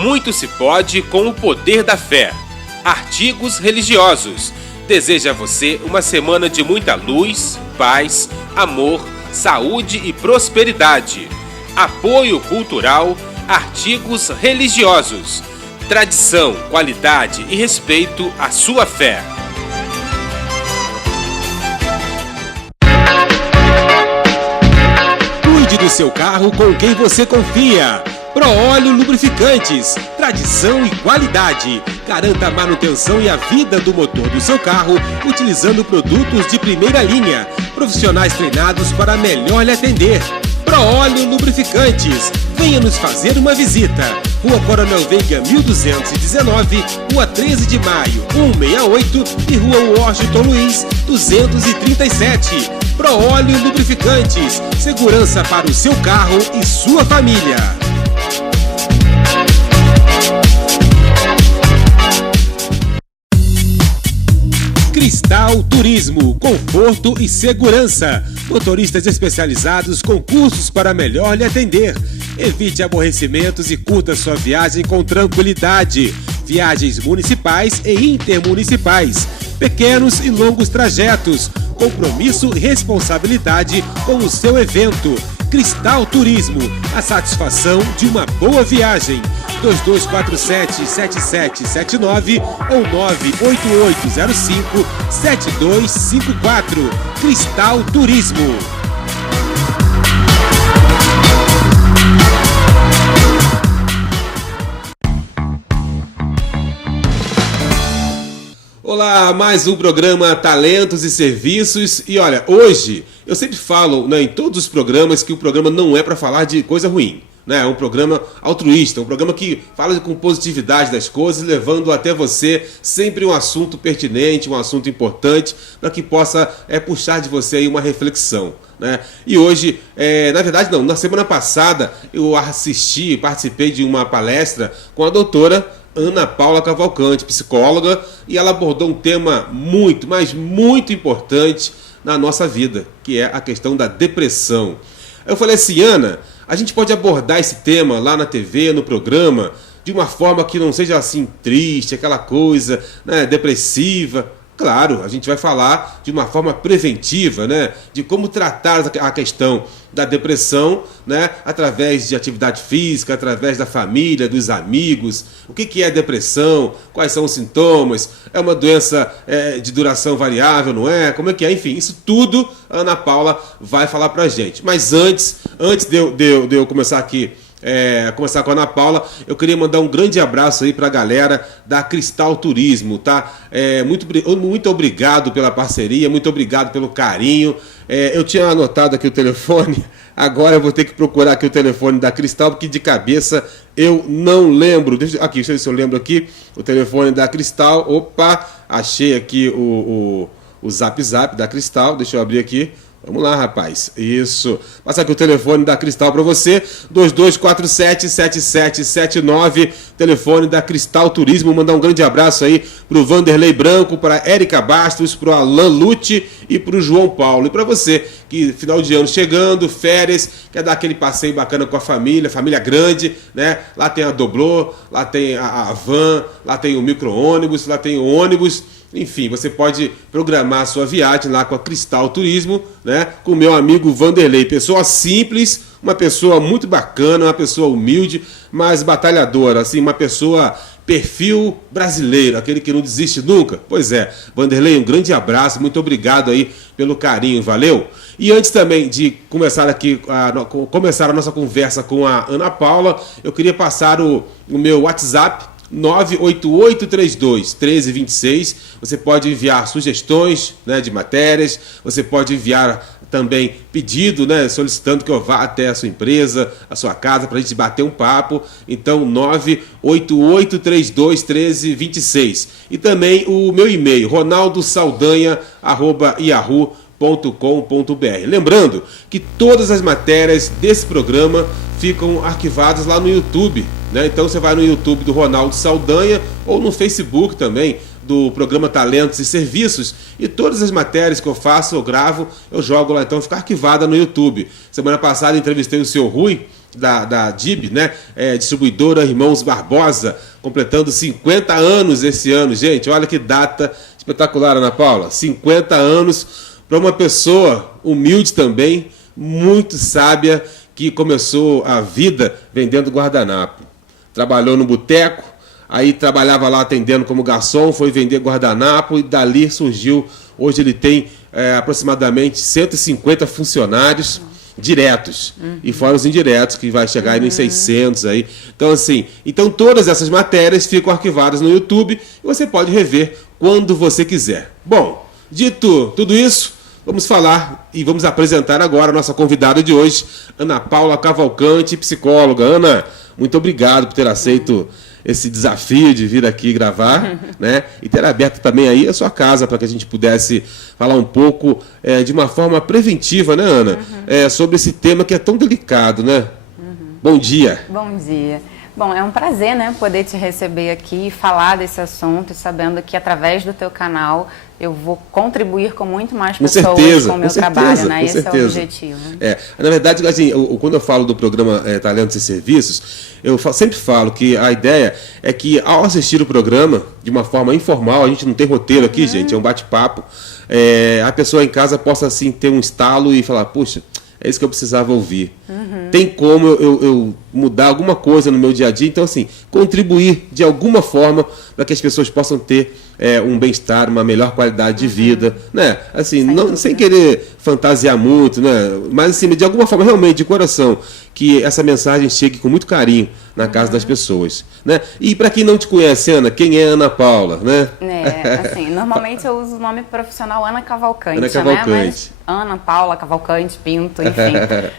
Muito se pode com o poder da fé. Artigos religiosos. Deseja a você uma semana de muita luz, paz, amor, saúde e prosperidade. Apoio cultural. Artigos religiosos. Tradição, qualidade e respeito à sua fé. Cuide do seu carro com quem você confia. ProOlio Lubrificantes, tradição e qualidade. Garanta a manutenção e a vida do motor do seu carro utilizando produtos de primeira linha. Profissionais treinados para melhor lhe atender. ProOlio Lubrificantes. Venha nos fazer uma visita. Rua Coronel Veiga 1219, Rua 13 de Maio 168 e Rua Washington Luiz 237. ProOlio Lubrificantes. Segurança para o seu carro e sua família. Cristal Turismo, conforto e segurança. Motoristas especializados com cursos para melhor lhe atender. Evite aborrecimentos e curta sua viagem com tranquilidade. Viagens municipais e intermunicipais. Pequenos e longos trajetos. Compromisso e responsabilidade com o seu evento. Cristal Turismo, a satisfação de uma boa viagem. 2247-7779 ou 98805-7254. Cristal Turismo. Olá, mais um programa Talentos e Serviços. E olha, hoje eu sempre falo, né, em todos os programas que o programa não é para falar de coisa ruim. É um programa altruísta, um programa que fala com positividade das coisas, levando até você sempre um assunto pertinente, um assunto importante, para que possa puxar de você aí uma reflexão. Né? E hoje, na verdade não, na semana passada eu participei de uma palestra com a doutora Ana Paula Cavalcante, psicóloga, e ela abordou um tema muito, mas muito importante na nossa vida, que é a questão da depressão. Eu falei assim, Ana, a gente pode abordar esse tema lá na TV, no programa, de uma forma que não seja assim triste, aquela coisa, né, depressiva. Claro, a gente vai falar de uma forma preventiva, né, de como tratar a questão da depressão, né, através de atividade física, através da família, dos amigos. O que é depressão? Quais são os sintomas? É uma doença de duração variável, não é? Como é que é? Enfim, isso tudo a Ana Paula vai falar pra gente. Mas antes de eu começar aqui, começar com a Ana Paula, eu queria mandar um grande abraço aí para a galera da Cristal Turismo, tá? Muito obrigado pela parceria, muito obrigado pelo carinho. Eu tinha anotado aqui o telefone, agora eu vou ter que procurar aqui o telefone da Cristal, porque de cabeça eu não lembro. Deixa eu ver se eu lembro aqui o telefone da Cristal. Opa, achei aqui o Zap da Cristal, deixa eu abrir aqui. Vamos lá, rapaz. Isso. Passa aqui o telefone da Cristal para você. 2247-7779. Telefone da Cristal Turismo. Mandar um grande abraço aí pro Vanderlei Branco, para Érica Bastos, pro Alan Lute e pro João Paulo. E para você que final de ano chegando, férias, quer dar aquele passeio bacana com a família grande, né? Lá tem a Doblô, lá tem a van, lá tem o micro-ônibus, lá tem o ônibus. Enfim, você pode programar a sua viagem lá com a Cristal Turismo, né? Com o meu amigo Vanderlei. Pessoa simples, uma pessoa muito bacana, uma pessoa humilde, mas batalhadora, assim, uma pessoa perfil brasileiro, aquele que não desiste nunca. Pois é, Vanderlei, um grande abraço, muito obrigado aí pelo carinho, valeu? E antes também de começar a nossa conversa com a Ana Paula, eu queria passar o meu WhatsApp, 98832-1326. Você pode enviar sugestões, né, de matérias, você pode enviar também pedido, né, solicitando que eu vá até a sua empresa, a sua casa, para a gente bater um papo. Então, 98832-1326. E também o meu e-mail, ronaldosaldanha@yahoo.com.br. Lembrando que todas as matérias desse programa ficam arquivadas lá no YouTube, né? Então você vai no YouTube do Ronaldo Saldanha ou no Facebook também do programa Talentos e Serviços, e todas as matérias que eu faço, eu gravo, eu jogo lá, então fica arquivada no YouTube. Semana passada entrevistei o seu Rui, da DIB, né? Distribuidora Irmãos Barbosa, completando 50 anos esse ano. Gente, olha que data espetacular, Ana Paula. 50 anos para uma pessoa humilde também, muito sábia, que começou a vida vendendo guardanapo. Trabalhou no boteco, aí trabalhava lá atendendo como garçom, foi vender guardanapo e dali surgiu. Hoje ele tem aproximadamente 150 funcionários diretos, e fora os indiretos, que vai chegar aí nos 600 aí. Então, assim, todas essas matérias ficam arquivadas no YouTube e você pode rever quando você quiser. Bom, dito tudo isso, vamos falar e vamos apresentar agora a nossa convidada de hoje, Ana Paula Cavalcante, psicóloga. Ana, muito obrigado por ter aceito esse desafio de vir aqui gravar, né? E ter aberto também aí a sua casa para que a gente pudesse falar um pouco de uma forma preventiva, né, Ana? Sobre esse tema que é tão delicado, né? Bom dia. Bom dia. Bom, é um prazer, né, poder te receber aqui e falar desse assunto, sabendo que através do teu canal eu vou contribuir com muito mais pessoas com o meu trabalho, né? Esse é o objetivo. Na verdade, assim, quando eu falo do programa Talentos e Serviços, eu sempre falo que a ideia é que, ao assistir o programa, de uma forma informal, a gente não tem roteiro aqui, gente, é um bate-papo, a pessoa em casa possa, assim, ter um estalo e falar, puxa, é isso que eu precisava ouvir. Tem como eu mudar alguma coisa no meu dia a dia? Então, assim, contribuir de alguma forma para que as pessoas possam ter um bem-estar, uma melhor qualidade de vida, né? Assim, sem querer fantasiar muito, né? Mas, assim, de alguma forma, realmente, de coração, que essa mensagem chegue com muito carinho na casa das pessoas, né? E para quem não te conhece, Ana, quem é Ana Paula, né? Assim, normalmente eu uso o nome profissional Ana Cavalcante, Ana Cavalcante. né? Mas Ana Paula Cavalcante Pinto, enfim,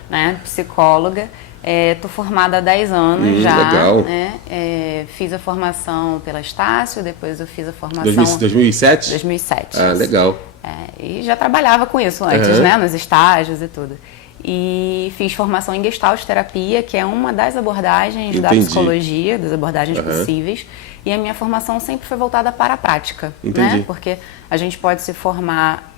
né? Psicóloga. Estou formada há 10 anos já. Legal. Né? Fiz a formação pela Estácio, depois eu fiz a formação... 2007? 2007. Ah, legal. E já trabalhava com isso antes, né? Nos estágios e tudo. E fiz formação em Gestalt terapia, que é uma das abordagens da psicologia, das abordagens possíveis. E a minha formação sempre foi voltada para a prática, né? Porque a gente pode se formar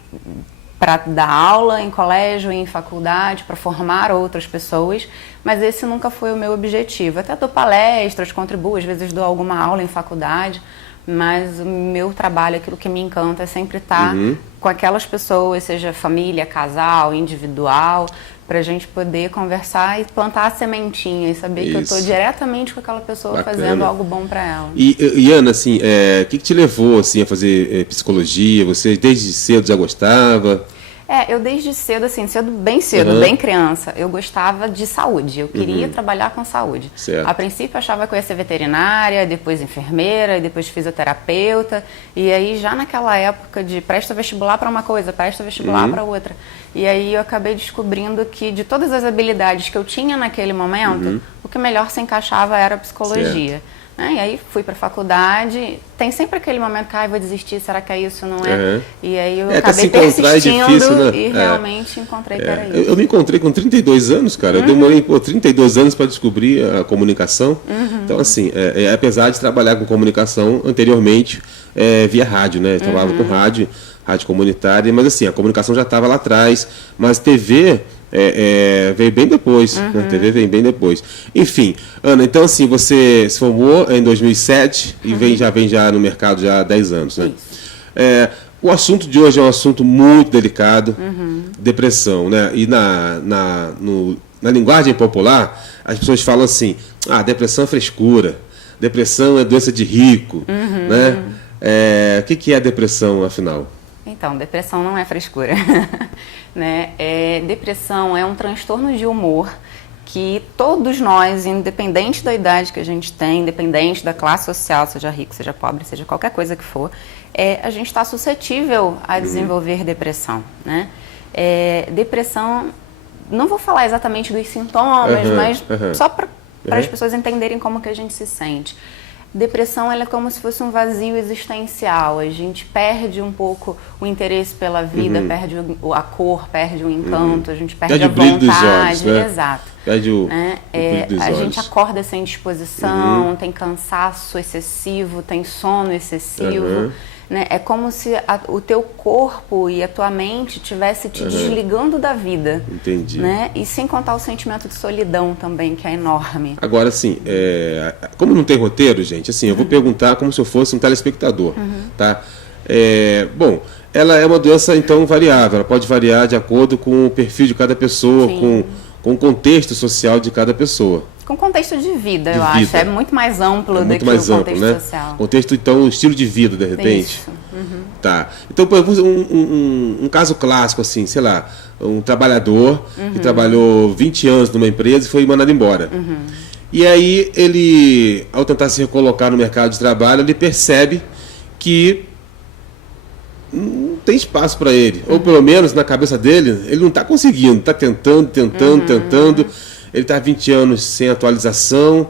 para dar aula em colégio, em faculdade, para formar outras pessoas, mas esse nunca foi o meu objetivo. Até dou palestras, contribuo, às vezes dou alguma aula em faculdade, mas o meu trabalho, aquilo que me encanta é sempre estar com aquelas pessoas, seja família, casal, individual, para a gente poder conversar e plantar a sementinha e saber que eu estou diretamente com aquela pessoa fazendo algo bom para ela. E Ana, assim, o que te levou assim, a fazer psicologia? Você desde cedo já gostava? Eu desde cedo, assim, bem cedo, bem criança, eu gostava de saúde, eu queria trabalhar com saúde. Certo. A princípio eu achava que eu ia ser veterinária, depois enfermeira, depois fisioterapeuta, e aí já naquela época de presta vestibular para uma coisa, presta vestibular para outra. E aí eu acabei descobrindo que de todas as habilidades que eu tinha naquele momento, o que melhor se encaixava era a psicologia. E aí fui para a faculdade, tem sempre aquele momento que vou desistir, será que é isso, não é? E aí eu acabei persistindo difícil, né? E realmente encontrei que era isso. Eu me encontrei com 32 anos, cara, eu demorei 32 anos para descobrir a comunicação. Então, assim, apesar de trabalhar com comunicação anteriormente, via rádio, né? Eu trabalhava com rádio comunitária, mas assim, a comunicação já estava lá atrás, mas TV... veio bem depois, né? A TV veio bem depois. Enfim, Ana, então assim, você se formou em 2007 e já vem no mercado já há 10 anos, né? O assunto de hoje é um assunto muito delicado, depressão, né? E na linguagem popular, as pessoas falam assim, depressão é frescura, depressão é doença de rico, né? O que é a depressão, afinal? Então, depressão não é frescura. Né? Depressão é um transtorno de humor que todos nós, independente da idade que a gente tem, independente da classe social, seja rico, seja pobre, seja qualquer coisa que for, a gente está suscetível a desenvolver depressão. Né? Depressão, não vou falar exatamente dos sintomas, mas só para as pessoas entenderem como que a gente se sente. Depressão ela é como se fosse um vazio existencial. A gente perde um pouco o interesse pela vida, perde a cor, perde o encanto, a gente perde a vontade. Dos olhos, né? Exato. Perde o brilho dos olhos. A gente acorda sem disposição, tem cansaço excessivo, tem sono excessivo. né? É como se o teu corpo e a tua mente estivesse te desligando da vida. Entendi. Né? E sem contar o sentimento de solidão também, que é enorme. Agora, assim, como não tem roteiro, gente, assim, eu vou perguntar como se eu fosse um telespectador, tá? Bom, ela é uma doença, então, variável. Ela pode variar de acordo com o perfil de cada pessoa, com o contexto social de cada pessoa. Com contexto de vida, eu acho. É muito mais amplo do que o contexto social. Contexto, então, estilo de vida, de repente. Isso. Tá. Então, um caso clássico, assim, sei lá, um trabalhador que trabalhou 20 anos numa empresa e foi mandado embora. E aí, ele, ao tentar se recolocar no mercado de trabalho, ele percebe que não tem espaço para ele. Ou, pelo menos, na cabeça dele, ele não está conseguindo. Está tentando. Ele está há 20 anos sem atualização,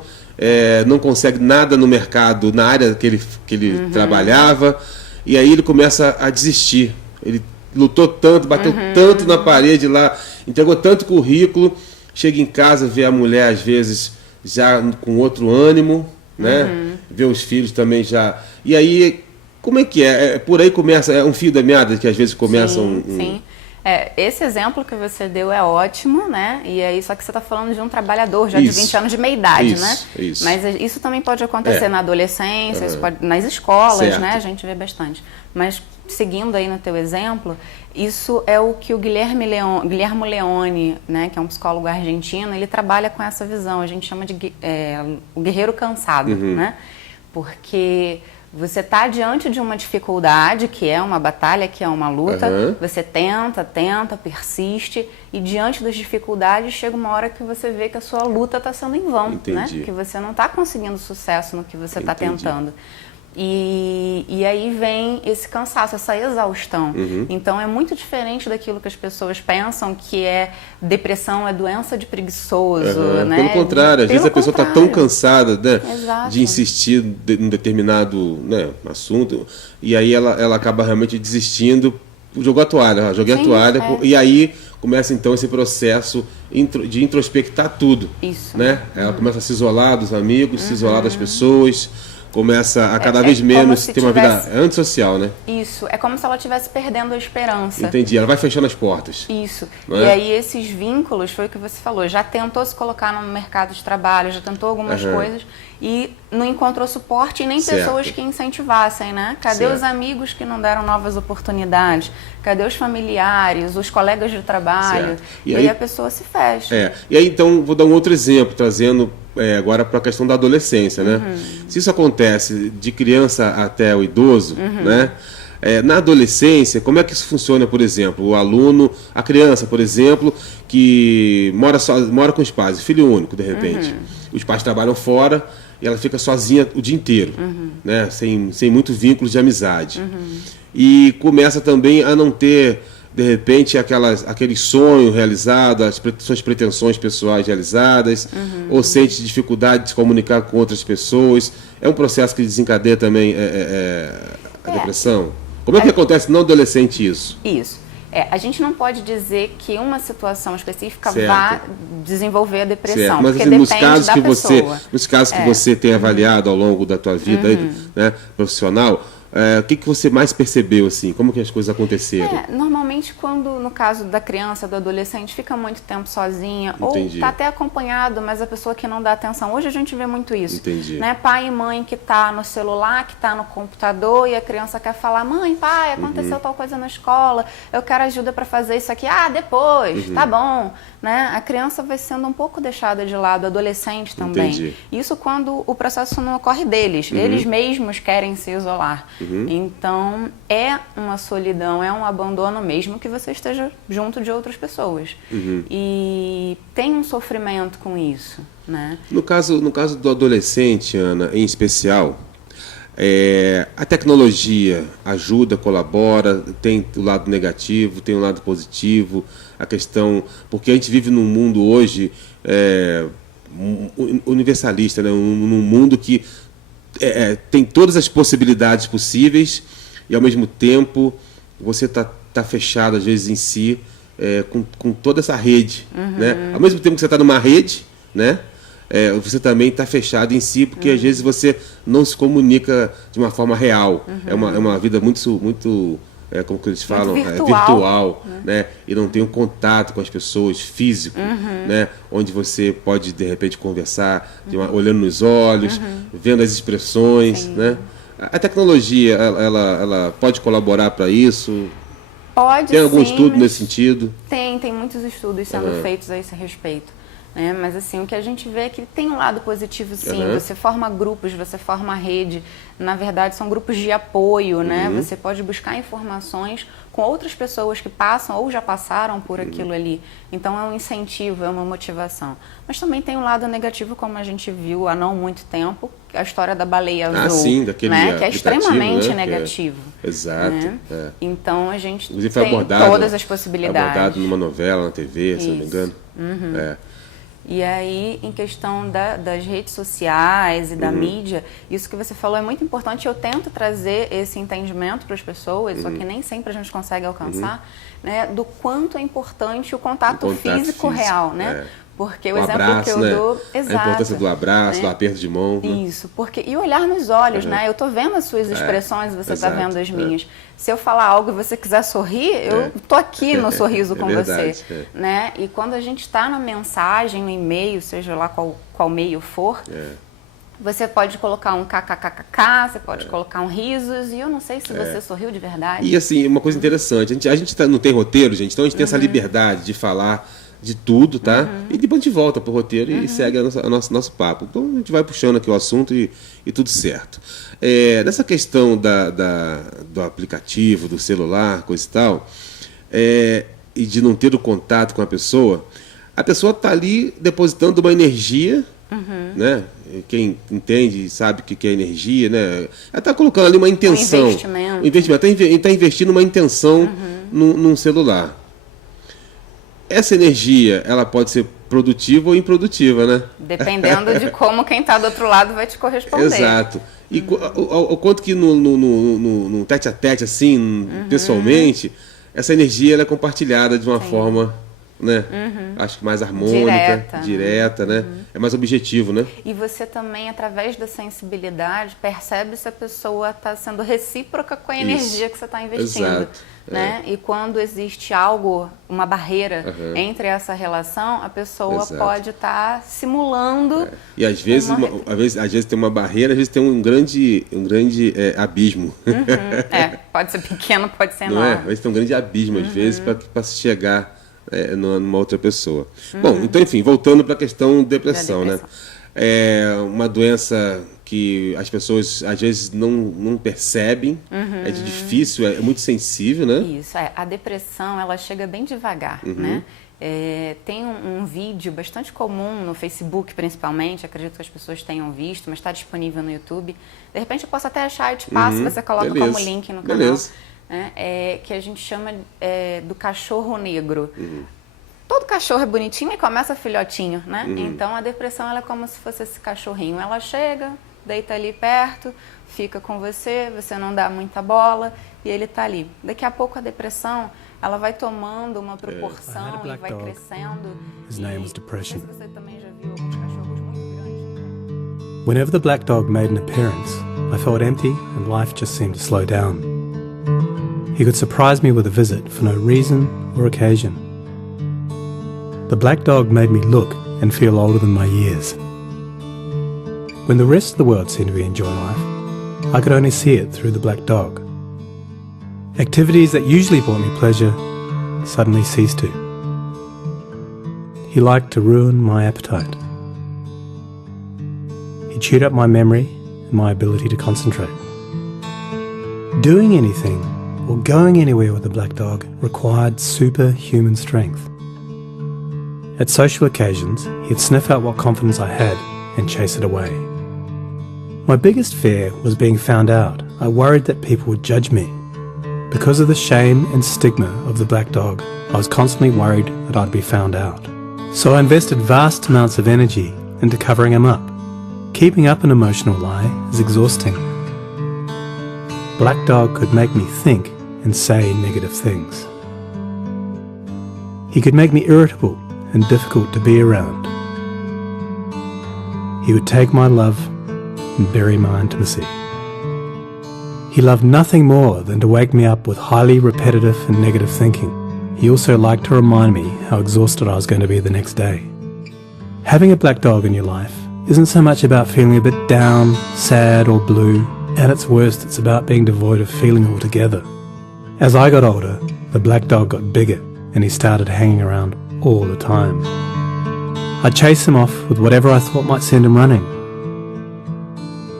não consegue nada no mercado, na área que ele trabalhava, e aí ele começa a desistir. Ele lutou tanto, bateu tanto na parede lá, entregou tanto currículo, chega em casa, vê a mulher, às vezes, já com outro ânimo, né? Vê os filhos também já. E aí, como é que é? Por aí começa, é um fio da meada que às vezes começa Sim. Esse exemplo que você deu é ótimo, né? E aí, só que você está falando de um trabalhador já de 20 anos de meia-idade, né? Isso. Mas isso também pode acontecer na adolescência, isso pode, nas escolas, né? A gente vê bastante. Mas, seguindo aí no teu exemplo, isso é o que o Guilherme Leone, né? Que é um psicólogo argentino, ele trabalha com essa visão. A gente chama de o guerreiro cansado, né? Porque você está diante de uma dificuldade, que é uma batalha, que é uma luta, você tenta, persiste, e diante das dificuldades chega uma hora que você vê que a sua luta está sendo em vão, né? Que você não está conseguindo sucesso no que você está tentando. E aí vem esse cansaço, essa exaustão. Então é muito diferente daquilo que as pessoas pensam que é depressão, é doença de preguiçoso, né? Pelo contrário, às vezes a pessoa está tão cansada, né, de insistir em determinado, né, assunto, e aí ela acaba realmente desistindo, jogou a toalha, e aí começa então esse processo de introspectar tudo. Isso. Né? Ela começa a se isolar dos amigos, se isolar das pessoas, começa a cada vez menos ter uma vida antissocial, né? Isso, é como se ela estivesse perdendo a esperança. Entendi, ela vai fechando as portas. Isso, e aí esses vínculos, foi o que você falou, já tentou se colocar no mercado de trabalho, já tentou algumas coisas e não encontrou suporte e nem pessoas que incentivassem, né? Cadê os amigos que não deram novas oportunidades? Cadê os familiares, os colegas de trabalho? E aí a pessoa se fecha. E aí então, vou dar um outro exemplo, trazendo agora para a questão da adolescência, né? Se isso acontece de criança até o idoso, né? Na adolescência, como é que isso funciona, por exemplo? O aluno, a criança, por exemplo, que mora com os pais, filho único, de repente. Os pais trabalham fora e ela fica sozinha o dia inteiro, né? Sem muito vínculo de amizade. E começa também a não ter, de repente, aquele sonho realizado, suas pretensões pessoais realizadas, ou sente dificuldade de se comunicar com outras pessoas. É um processo que desencadeia também a depressão? Como é que acontece no adolescente isso? Isso. A gente não pode dizer que uma situação específica vá desenvolver a depressão, mas porque assim, depende da pessoa. Nos casos que você tem avaliado ao longo da tua vida né, profissional, o que você mais percebeu, assim? Como que as coisas aconteceram? Normalmente, quando, no caso da criança, do adolescente, fica muito tempo sozinha, ou está até acompanhado, mas a pessoa que não dá atenção. Hoje a gente vê muito isso. Né? Pai e mãe que está no celular, que está no computador, e a criança quer falar, mãe, pai, aconteceu tal coisa na escola, eu quero ajuda para fazer isso aqui. Depois, tá bom. Né? A criança vai sendo um pouco deixada de lado, adolescente também. Isso quando o processo não ocorre deles. Eles mesmos querem se isolar. Então, é uma solidão, é um abandono mesmo que você esteja junto de outras pessoas. E tem um sofrimento com isso, né? No caso do adolescente, Ana, em especial, a tecnologia ajuda, colabora, tem o lado negativo, tem o lado positivo, a questão... Porque a gente vive num mundo hoje universalista, né? Num mundo que tem todas as possibilidades possíveis e, ao mesmo tempo, você tá fechado, às vezes, em si, com toda essa rede. Né? Ao mesmo tempo que você está numa rede, né? você também está fechado em si, porque às vezes você não se comunica de uma forma real. É uma vida muito como que eles falam, virtual, né? E não tem um contato com as pessoas físico, né? Onde você pode de repente conversar olhando nos olhos, vendo as expressões, né? A tecnologia, ela pode colaborar para isso? Pode, tem algum estudo nesse sentido? Tem muitos estudos sendo feitos a esse respeito. Né? Mas assim, o que a gente vê é que tem um lado positivo, sim. Você forma grupos, você forma rede. Na verdade, são grupos de apoio, né? Você pode buscar informações com outras pessoas que passam ou já passaram por aquilo ali. Então, é um incentivo, é uma motivação. Mas também tem um lado negativo, como a gente viu há não muito tempo, a história da baleia azul, sim, daquele né? Que é extremamente né? negativo. Exato. Né? Então, a gente inclusive tem todas as possibilidades. Abordado numa novela, na TV, se não me engano. E aí, em questão das redes sociais e da mídia, isso que você falou é muito importante. Eu tento trazer esse entendimento para as pessoas, só que nem sempre a gente consegue alcançar, né, do quanto é importante o contato físico real, né? Porque o exemplo abraço, que eu dou... Exato. A importância do abraço, do aperto de mão. Isso, porque... E olhar nos olhos, né? Eu tô vendo as suas expressões, você tá vendo as minhas. Se eu falar algo e você quiser sorrir, eu tô aqui no sorriso com você. Né? E quando a gente está na mensagem, no e-mail, seja lá qual meio for, você pode colocar um kkkk, você pode colocar um risos, e eu não sei se você sorriu de verdade. E assim, uma coisa interessante, a gente não tem roteiro, gente, então a gente tem essa liberdade de falar de tudo, tá? E depois a gente volta pro roteiro e segue nosso papo. Então a gente vai puxando aqui o assunto e tudo certo. Nessa questão do aplicativo, do celular, coisa e tal, e de não ter o contato com a pessoa tá ali depositando uma energia, né? Quem entende sabe o que é energia, né? Ela tá colocando ali uma intenção. Um investimento. Ele tá investindo uma intenção num celular. Essa energia, ela pode ser produtiva ou improdutiva, né? Dependendo de como quem está do outro lado vai te corresponder. Exato. E o quanto que no tete-a-tete, assim, pessoalmente, essa energia ela é compartilhada de uma forma, né? Acho que mais harmônica, direta, né? É mais objetivo, né? E você também, através da sensibilidade, percebe se a pessoa está sendo recíproca com a energia que você está investindo. Exato. Né? E quando existe algo, uma barreira entre essa relação, a pessoa pode estar simulando. E às vezes, às vezes tem uma barreira, às vezes tem um grande abismo. Pode ser pequeno, pode ser enorme. Não é? Às vezes tem um grande abismo, às vezes, para se chegar numa outra pessoa. Bom, então, enfim, voltando para a questão depressão, né? É uma doença que as pessoas às vezes não percebem, é difícil, é muito sensível, né? Isso, a depressão ela chega bem devagar, né? Tem um vídeo bastante comum no Facebook, principalmente, acredito que as pessoas tenham visto, mas está disponível no YouTube. De repente eu posso até achar e te passo, você coloca como link no canal, né? Que a gente chama do cachorro negro. Todo cachorro é bonitinho e começa filhotinho, né? Então a depressão ela é como se fosse esse cachorrinho. Ela chega, deita ali perto, fica com você não dá muita bola e ele tá ali. Daqui a pouco a depressão ela vai tomando uma proporção e vai crescendo. His name was Depression. Você também já viu alguns cachorros muito grandes. Whenever the black dog made an appearance, I felt empty and life just seemed to slow down. He could surprise me with a visit for no reason or occasion. The black dog made me look and feel older than my years. When the rest of the world seemed to be enjoying life, I could only see it through the black dog. Activities that usually brought me pleasure suddenly ceased to. He liked to ruin my appetite. He chewed up my memory and my ability to concentrate. Doing anything or going anywhere with the black dog required superhuman strength. At social occasions, he'd sniff out what confidence I had and chase it away. My biggest fear was being found out. I worried that people would judge me. Because of the shame and stigma of the black dog, I was constantly worried that I'd be found out. So I invested vast amounts of energy into covering him up. Keeping up an emotional lie is exhausting. Black dog could make me think and say negative things. He could make me irritable and difficult to be around. he would take my love and bury mine to the sea. He loved nothing more than to wake me up with highly repetitive and negative thinking. He also liked to remind me how exhausted I was going to be the next day. Having a black dog in your life isn't so much about feeling a bit down, sad or blue. At its worst, it's about being devoid of feeling altogether. As I got older, the black dog got bigger and he started hanging around all the time. I'd chase him off with whatever I thought might send him running.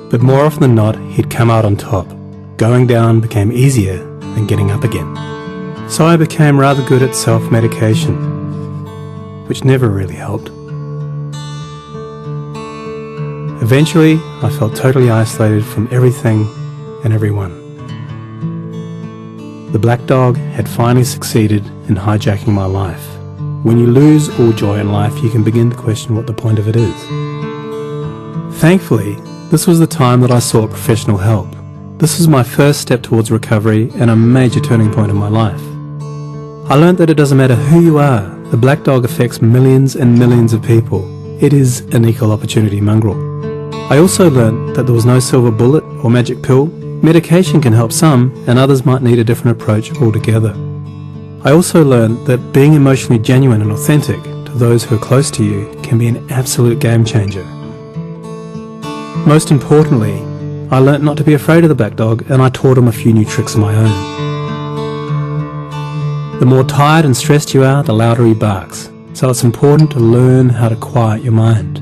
But more often than not, he'd come out on top. Going down became easier than getting up again. So I became rather good at self-medication, which never really helped. Eventually, I felt totally isolated from everything and everyone. The black dog had finally succeeded in hijacking my life. When you lose all joy in life, you can begin to question what the point of it is. Thankfully, this was the time that I sought professional help. This was my first step towards recovery and a major turning point in my life. I learned that it doesn't matter who you are, the black dog affects millions and millions of people. It is an equal opportunity mongrel. I also learned that there was no silver bullet or magic pill. Medication can help some, and others might need a different approach altogether. I also learned that being emotionally genuine and authentic to those who are close to you can be an absolute game changer. Most importantly, I learnt not to be afraid of the black dog, and I taught him a few new tricks of my own. The more tired and stressed you are, the louder he barks, so it's important to learn how to quiet your mind.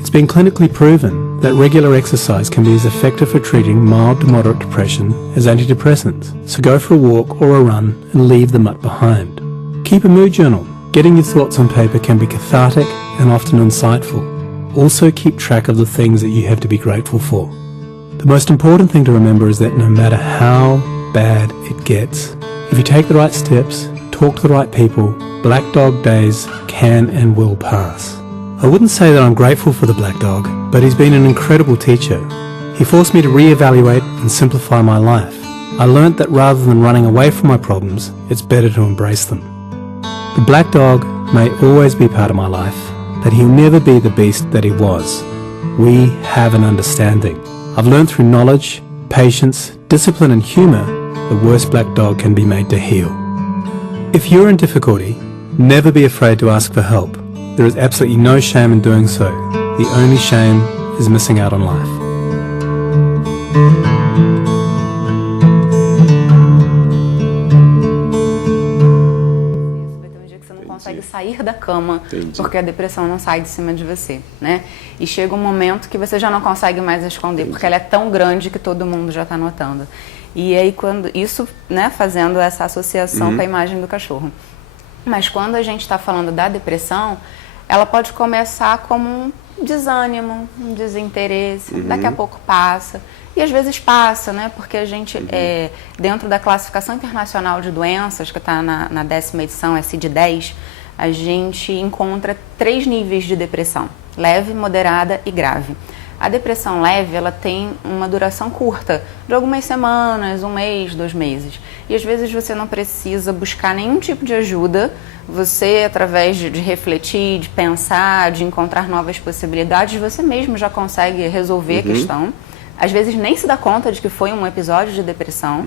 It's been clinically proven that regular exercise can be as effective for treating mild to moderate depression as antidepressants, so go for a walk or a run and leave the mutt behind. Keep a mood journal. Getting your thoughts on paper can be cathartic and often insightful. Also keep track of the things that you have to be grateful for. The most important thing to remember is that no matter how bad it gets, if you take the right steps, talk to the right people, black dog days can and will pass. I wouldn't say that I'm grateful for the black dog, but he's been an incredible teacher. He forced me to reevaluate and simplify my life. I learnt that rather than running away from my problems, it's better to embrace them. The black dog may always be part of my life, but he'll never be the beast that he was. We have an understanding. I've learned through knowledge, patience, discipline and humour, the worst black dog can be made to heal. If you're in difficulty, never be afraid to ask for help. There is absolutely no shame in doing so. The only shame is missing out on life. Consegue sair da cama. Entendi. Porque a depressão não sai de cima de você, né? E chega um momento que você já não consegue mais esconder. Entendi. Porque ela é tão grande que todo mundo já está notando. E aí quando isso, né, fazendo essa associação com a imagem do cachorro. Mas quando a gente está falando da depressão, ela pode começar como um desânimo, um desinteresse, daqui a pouco passa. E às vezes passa, né? Porque a gente, dentro da classificação internacional de doenças, que está na 10ª edição, ICD-10, a gente encontra 3 níveis de depressão: leve, moderada e grave. A depressão leve, ela tem uma duração curta, de algumas semanas, 1 mês, 2 meses. E às vezes você não precisa buscar nenhum tipo de ajuda. Você, através de refletir, de pensar, de encontrar novas possibilidades, você mesmo já consegue resolver a questão. Às vezes nem se dá conta de que foi um episódio de depressão.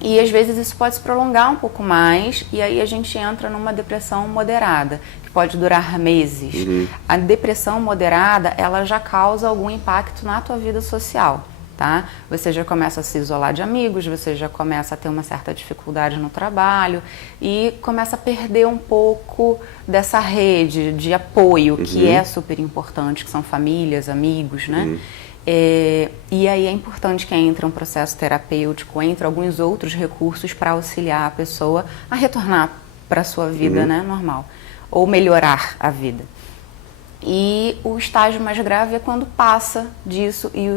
E às vezes isso pode se prolongar um pouco mais, e aí a gente entra numa depressão moderada, que pode durar meses. A depressão moderada, ela já causa algum impacto na tua vida social, tá? Você já começa a se isolar de amigos, você já começa a ter uma certa dificuldade no trabalho e começa a perder um pouco dessa rede de apoio, que é super importante, que são famílias, amigos, né? E aí é importante que entre um processo terapêutico, entre alguns outros recursos para auxiliar a pessoa a retornar para a sua vida, né, normal, ou melhorar a vida. E o estágio mais grave é quando passa disso e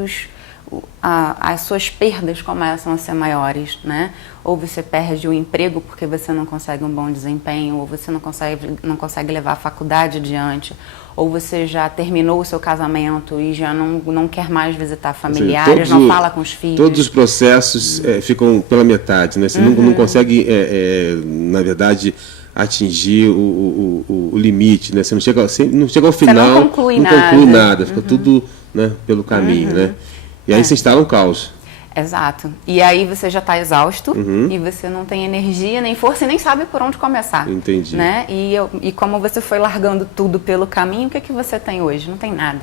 as suas perdas começam a ser maiores, né? Ou você perde o emprego porque você não consegue um bom desempenho, ou você não consegue levar a faculdade adiante, ou você já terminou o seu casamento e já não quer mais visitar familiares, não fala com os filhos. Todos os processos ficam pela metade, né? Você não consegue, na verdade, atingir o limite, né? Você não chega ao final, você não conclui nada. Fica tudo, né, pelo caminho, né? E aí você instala um caos. Exato. E aí você já está exausto e você não tem energia, nem força e nem sabe por onde começar. Entendi. Né? E como você foi largando tudo pelo caminho, o que você tem hoje? Não tem nada.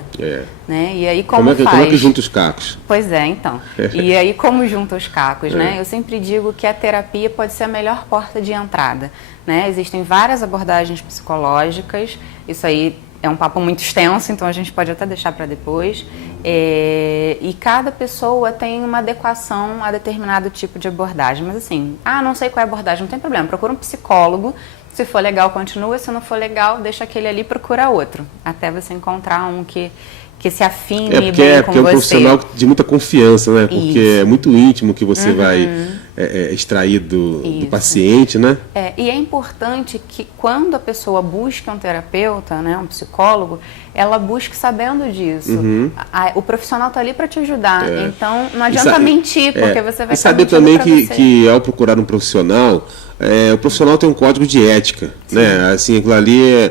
Né? E aí como faz? Como é que junta os cacos? Pois é, então. E aí como junta os cacos? Né? Eu sempre digo que a terapia pode ser a melhor porta de entrada. Né? Existem várias abordagens psicológicas, isso aí é um papo muito extenso, então a gente pode até deixar para depois. E cada pessoa tem uma adequação a determinado tipo de abordagem. Mas assim, não sei qual é a abordagem, não tem problema. Procura um psicólogo. Se for legal, continua. Se não for legal, deixa aquele ali e procura outro. Até você encontrar um que se afine bem com você. É um profissional de muita confiança, né? Porque é muito íntimo que você vai extrair do paciente, né? E é importante que quando a pessoa busca um terapeuta, né, um psicólogo, ela busque sabendo disso. O profissional está ali para te ajudar. Então, não adianta mentir, porque você vai estar mentindo também que ao procurar um profissional, o profissional tem um código de ética, né? Assim, aquilo ali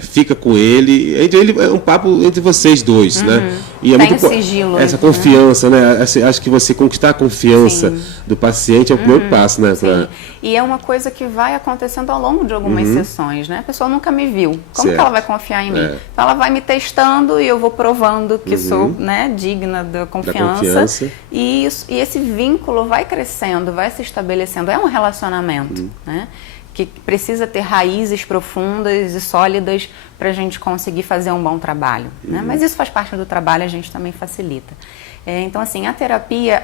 fica com ele é um papo entre vocês dois, né? E é tem muito sigilo, essa confiança, né? Acho que você conquistar a confiança do paciente é o primeiro passo, né? E é uma coisa que vai acontecendo ao longo de algumas sessões, né? A pessoa nunca me viu, como que ela vai confiar em mim? Então ela vai me testando e eu vou provando que sou, né, digna da confiança. E esse vínculo vai crescendo, vai se estabelecendo, é um relacionamento, né? Que precisa ter raízes profundas e sólidas para a gente conseguir fazer um bom trabalho. Né? Mas isso faz parte do trabalho, a gente também facilita. Então, assim, a terapia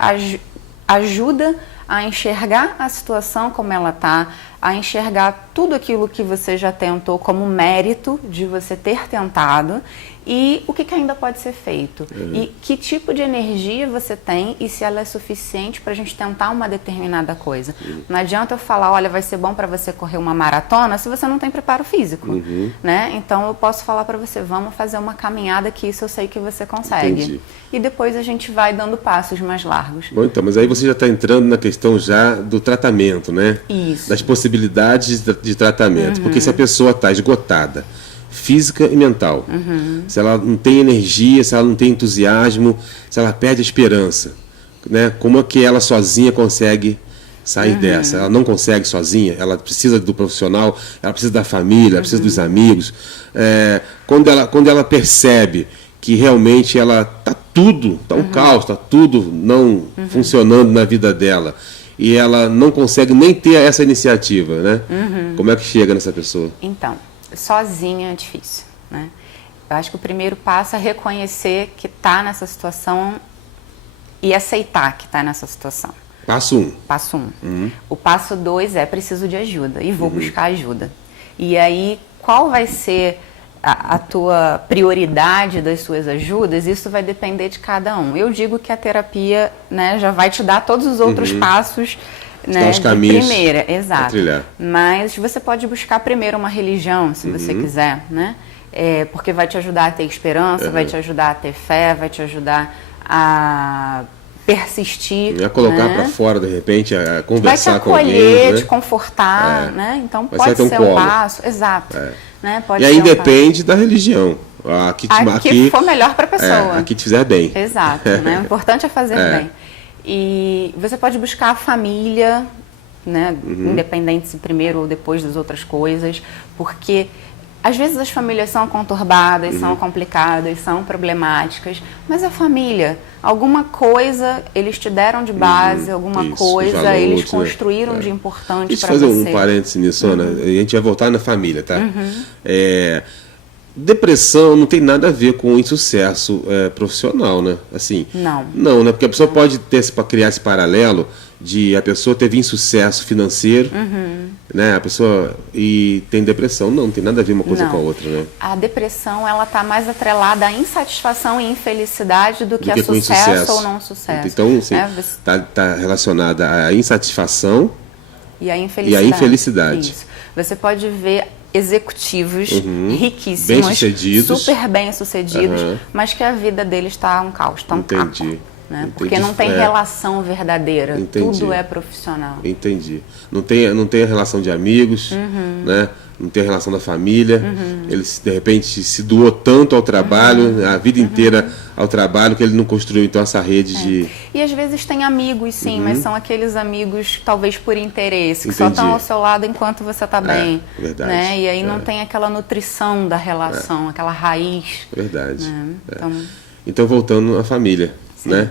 ajuda a enxergar a situação como ela está, a enxergar tudo aquilo que você já tentou como mérito de você ter tentado e o que ainda pode ser feito. E que tipo de energia você tem e se ela é suficiente para a gente tentar uma determinada coisa. Não adianta eu falar, olha, vai ser bom para você correr uma maratona se você não tem preparo físico. Né? Então eu posso falar para você, vamos fazer uma caminhada que isso eu sei que você consegue. Entendi. E depois a gente vai dando passos mais largos. Bom, então, mas aí você já está entrando na questão já do tratamento, né? Isso. Das possibilidades de tratamento. Porque se a pessoa está esgotada, física e mental, se ela não tem energia, se ela não tem entusiasmo, se ela perde a esperança, né? Como é que ela sozinha consegue sair dessa? Ela não consegue sozinha, ela precisa do profissional, ela precisa da família, ela precisa dos amigos. Quando ela percebe que realmente ela está um caos, está tudo não funcionando na vida dela, e ela não consegue nem ter essa iniciativa, né? Como é que chega nessa pessoa? Então, sozinha é difícil, né? Eu acho que o primeiro passo é reconhecer que está nessa situação e aceitar que está nessa situação. Passo 1. Passo 1. O passo 2 é preciso de ajuda e vou buscar ajuda. E aí, qual vai ser a tua prioridade das suas ajudas? Isso vai depender de cada um. Eu digo que a terapia, né, já vai te dar todos os outros passos, né, os caminhos de primeira, exato. Trilhar. Mas você pode buscar primeiro uma religião, se você quiser, né? Porque vai te ajudar a ter esperança, vai te ajudar a ter fé, vai te ajudar a persistir. A colocar, né, para fora, de repente, a conversar com alguém. Vai te acolher, te confortar, né? Então vai pode ser um passo. Exato. Né? Pode e aí depende da religião. A que for melhor para a pessoa. A que te fizer bem. Exato. Né? O importante é fazer bem. E você pode buscar a família, né? Independente se primeiro ou depois das outras coisas, porque às vezes as famílias são conturbadas, são complicadas, são problemáticas, mas a família, alguma coisa eles te deram de base, alguma coisa valores, eles construíram de importante para você. Deixa eu fazer um parênteses nisso, Ana. A gente vai voltar na família, tá? Depressão não tem nada a ver com insucesso profissional, né? Assim, não, né? Porque a pessoa pode criar esse paralelo de a pessoa teve insucesso financeiro, né? A pessoa e tem depressão. Não tem nada a ver uma coisa com a outra, né? A depressão, ela tá mais atrelada à insatisfação e infelicidade do que a sucesso ou não sucesso. Então, assim, tá relacionada à insatisfação e à infelicidade. Isso. Você pode ver executivos riquíssimos, bem-sucedidos, super bem-sucedidos, mas que a vida deles está um caos, está um caco. né? Porque não tem relação verdadeira, tudo é profissional. Entendi. Não tem a relação de amigos, né? Não tem a relação da família. Ele, de repente, se doou tanto ao trabalho, a vida inteira ao trabalho, que ele não construiu, então, essa rede de... E às vezes tem amigos, sim, mas são aqueles amigos, talvez por interesse, que só estão ao seu lado enquanto você está bem. Verdade. Né? E aí não tem aquela nutrição da relação, aquela raiz. Verdade. Né? Então, voltando à família. Né?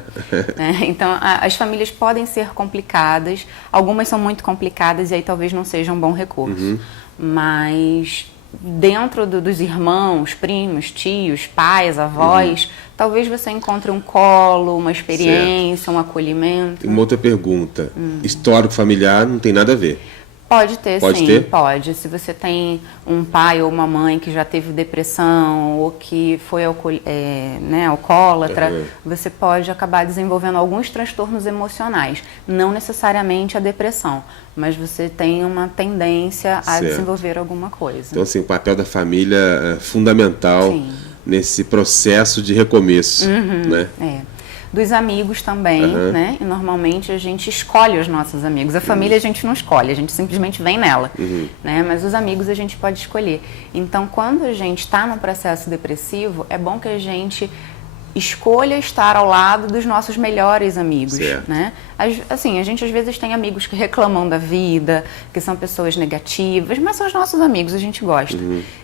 Então, as famílias podem ser complicadas, algumas são muito complicadas e aí talvez não seja um bom recurso. Mas dentro dos irmãos, primos, tios, pais, avós, talvez você encontre um colo, uma experiência, um acolhimento. Uma outra pergunta, histórico familiar não tem nada a ver? Pode ter, pode sim, ter? Pode. Se você tem um pai ou uma mãe que já teve depressão ou que foi alcoólatra, você pode acabar desenvolvendo alguns transtornos emocionais. Não necessariamente a depressão, mas você tem uma tendência a desenvolver alguma coisa. Então, assim, o papel da família é fundamental nesse processo de recomeço, né? Dos amigos também, né? E normalmente a gente escolhe os nossos amigos. A família a gente não escolhe, a gente simplesmente vem nela, né? Mas os amigos a gente pode escolher. Então, quando a gente está num processo depressivo, é bom que a gente escolha estar ao lado dos nossos melhores amigos, né? Assim, a gente às vezes tem amigos que reclamam da vida, que são pessoas negativas, mas são os nossos amigos, a gente gosta.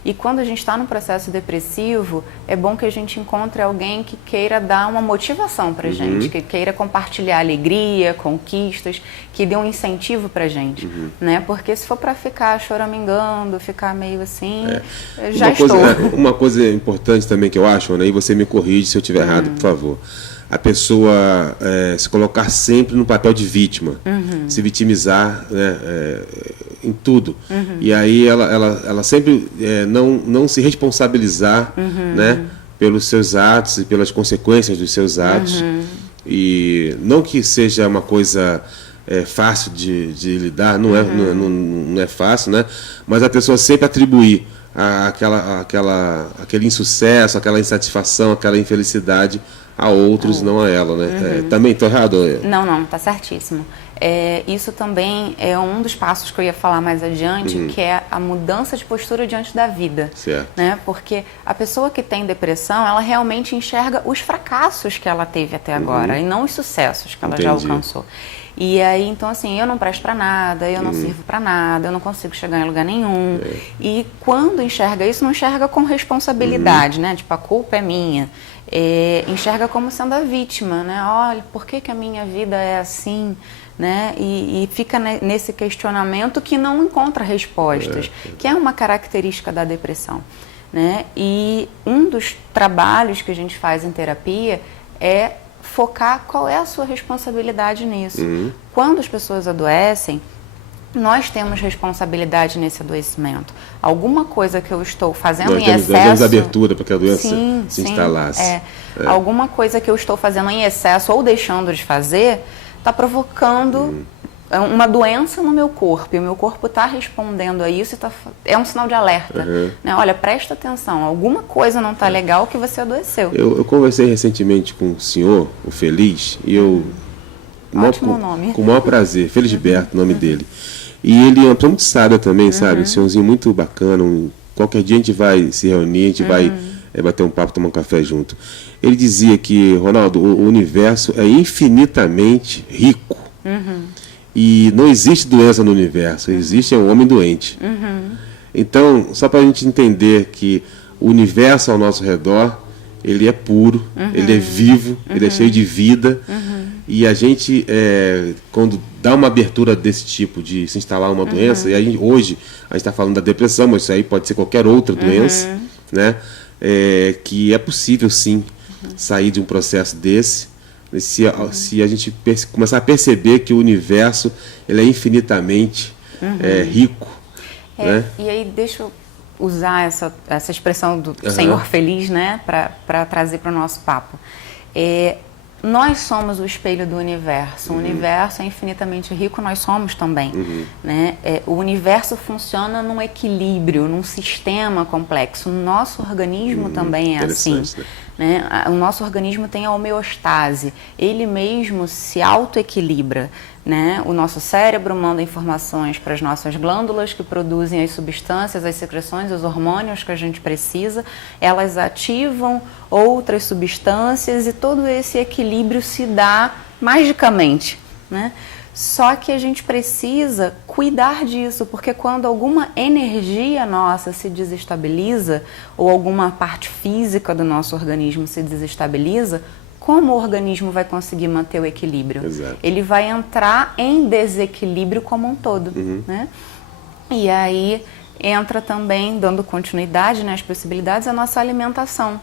E quando a gente está num processo depressivo, é bom que a gente encontre alguém que queira dar uma motivação pra gente, que queira compartilhar alegria, conquistas, que dê um incentivo pra gente, né? Porque se for pra ficar choramingando, ficar meio assim, já uma coisa importante também que eu acho, Ana, e você me corrige se eu estiver errado, por favor. A pessoa se colocar sempre no papel de vítima, se vitimizar, né, em tudo. E aí ela sempre não se responsabilizar, né, pelos seus atos e pelas consequências dos seus atos. E não que seja uma coisa fácil de lidar, não é fácil, né? Mas a pessoa sempre atribuir aquele insucesso, aquela insatisfação, aquela infelicidade a outros, não a ela, né? Também estou errado? Não, está certíssimo. Isso também é um dos passos que eu ia falar mais adiante, que é a mudança de postura diante da vida. Certo. Né? Porque a pessoa que tem depressão, ela realmente enxerga os fracassos que ela teve até agora, e não os sucessos que ela já alcançou. E aí, então assim, eu não presto para nada, eu não sirvo para nada, eu não consigo chegar em lugar nenhum. E quando enxerga isso, não enxerga com responsabilidade, né? Tipo, a culpa é minha. Enxerga como sendo a vítima, né? Olha, por que a minha vida é assim? Né? E fica nesse questionamento que não encontra respostas, que é uma característica da depressão, né? E um dos trabalhos que a gente faz em terapia é focar qual é a sua responsabilidade nisso. Quando as pessoas adoecem, nós temos responsabilidade nesse adoecimento. Alguma coisa que eu estou fazendo em excesso... Nós damos abertura para que a doença se instalasse. Alguma coisa que eu estou fazendo em excesso ou deixando de fazer está provocando uma doença no meu corpo. E o meu corpo está respondendo a isso e é um sinal de alerta. Né? Olha, presta atenção, alguma coisa não está legal que você adoeceu. Eu conversei recentemente com o senhor, o Feliz, e eu... Ótimo nome. Com o maior prazer, Felisberto, o nome dele. E ele é uma pessoa muito sábia também, sabe? Um senhorzinho muito bacana. Qualquer dia a gente vai se reunir, a gente vai bater um papo, tomar um café junto. Ele dizia que, Ronaldo, o universo é infinitamente rico. E não existe doença no universo, existe um homem doente. Então, só para a gente entender que o universo ao nosso redor, ele é puro, ele é vivo, ele é cheio de vida. E a gente, quando dá uma abertura desse tipo, de se instalar uma doença, e aí, hoje a gente está falando da depressão, mas isso aí pode ser qualquer outra doença, né? Que é possível sim sair de um processo desse, se a gente começar a perceber que o universo ele é infinitamente rico. Né? E aí deixa eu usar essa expressão do Senhor Feliz, né, para trazer para o nosso papo. Nós somos o espelho do universo. O universo é infinitamente rico, nós somos também. Né? O universo funciona num equilíbrio, num sistema complexo. O nosso organismo também é assim. né? O nosso organismo tem a homeostase, ele mesmo se autoequilibra, né? O nosso cérebro manda informações para as nossas glândulas que produzem as substâncias, as secreções, os hormônios que a gente precisa, elas ativam outras substâncias e todo esse equilíbrio se dá magicamente, né? Só que a gente precisa cuidar disso, porque quando alguma energia nossa se desestabiliza ou alguma parte física do nosso organismo se desestabiliza, como o organismo vai conseguir manter o equilíbrio? Exato. Ele vai entrar em desequilíbrio como um todo, né? E aí entra também, dando continuidade, né, às possibilidades, a nossa alimentação.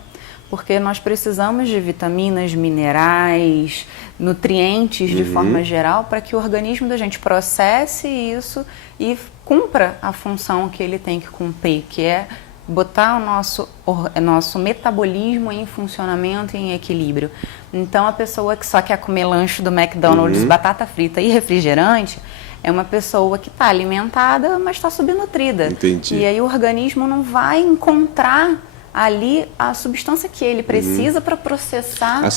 Porque nós precisamos de vitaminas, minerais, nutrientes de forma geral para que o organismo da gente processe isso e cumpra a função que ele tem que cumprir, que é botar o nosso metabolismo em funcionamento e em equilíbrio. Então, a pessoa que só quer comer lanche do McDonald's, batata frita e refrigerante, é uma pessoa que está alimentada, mas está subnutrida. Entendi. E aí o organismo não vai encontrar ali a substância que ele precisa para processar a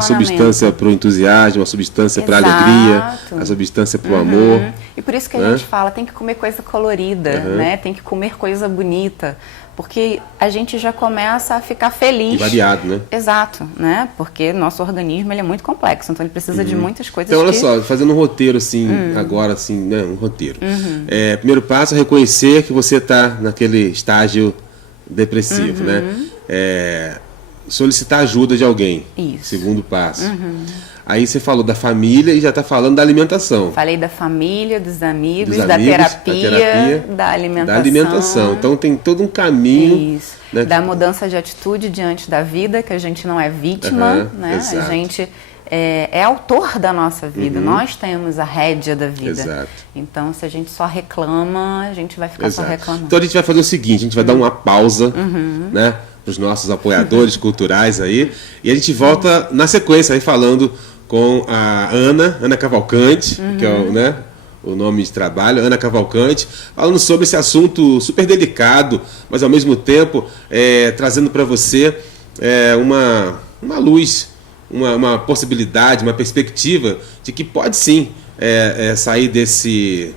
substância para o entusiasmo, a substância para a alegria, a substância para o amor. E por isso que a gente fala, tem que comer coisa colorida, né? Tem que comer coisa bonita, porque a gente já começa a ficar feliz. E variado, né? Exato, né? Porque nosso organismo ele é muito complexo, então ele precisa de muitas coisas. Então, olha só, fazendo um roteiro assim, agora assim, né? Um roteiro. Primeiro passo é reconhecer que você está naquele estágio depressivo, né? Solicitar ajuda de alguém. Isso. Segundo passo. Aí você falou da família e já está falando da alimentação. Falei da família, dos amigos, da terapia, da alimentação. Então tem todo um caminho. Isso. Né? Da mudança de atitude diante da vida, que a gente não é vítima, né? Exato. A gente é autor da nossa vida. Nós temos a rédea da vida. Exato. Então, se a gente só reclama, a gente vai ficar só reclamando. Então a gente vai fazer o seguinte, a gente vai dar uma pausa, né? Para os nossos apoiadores culturais aí. E a gente volta na sequência aí falando com a Ana Cavalcante, que é né, o nome de trabalho, Ana Cavalcante, falando sobre esse assunto super delicado, mas ao mesmo tempo trazendo para você uma luz, uma possibilidade, uma perspectiva de que pode sim sair desse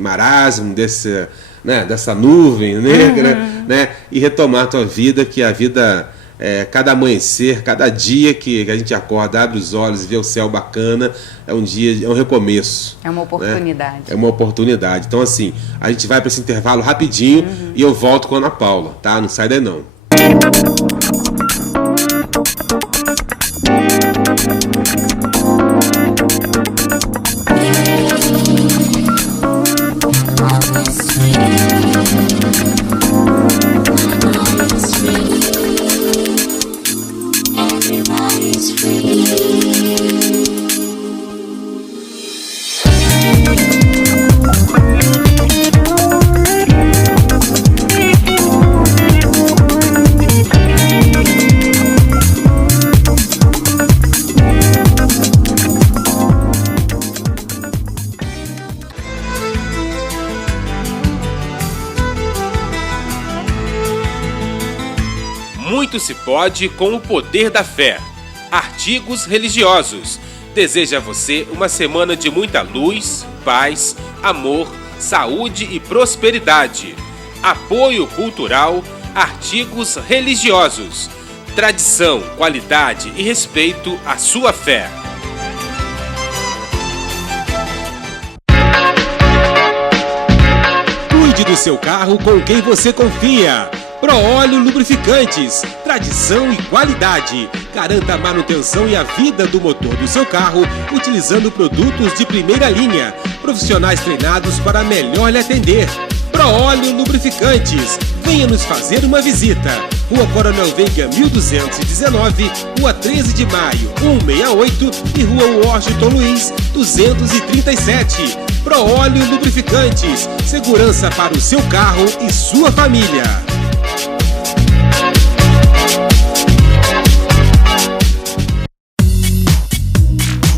marasmo, dessa nuvem negra, né, e retomar a tua vida, que a vida, cada amanhecer, cada dia que a gente acorda, abre os olhos e vê o céu bacana, é um dia, é um recomeço. É uma oportunidade. Né? É uma oportunidade. Então, assim, a gente vai para esse intervalo rapidinho e eu volto com a Ana Paula, tá? Não sai daí não. Muito se pode com o poder da fé. Artigos religiosos. Deseja a você uma semana de muita luz, paz, amor, saúde e prosperidade. Apoio cultural. Artigos religiosos. Tradição, qualidade e respeito à sua fé. Cuide do seu carro com quem você confia. ProOlio Lubrificantes, tradição e qualidade. Garanta a manutenção e a vida do motor do seu carro utilizando produtos de primeira linha. Profissionais treinados para melhor lhe atender. ProOlio Lubrificantes. Venha nos fazer uma visita. Rua Coronel Veiga 1219, Rua 13 de Maio 168 e Rua Washington Luiz 237. ProOlio Lubrificantes. Segurança para o seu carro e sua família.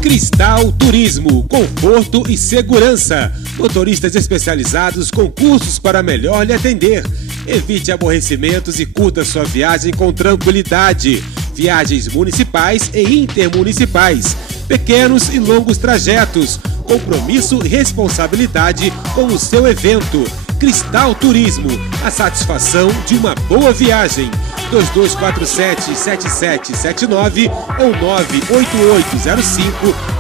Cristal Turismo, conforto e segurança. Motoristas especializados com cursos para melhor lhe atender. Evite aborrecimentos e curta sua viagem com tranquilidade. Viagens municipais e intermunicipais, pequenos e longos trajetos, compromisso e responsabilidade com o seu evento. Cristal Turismo, a satisfação de uma boa viagem. 2247-7779 ou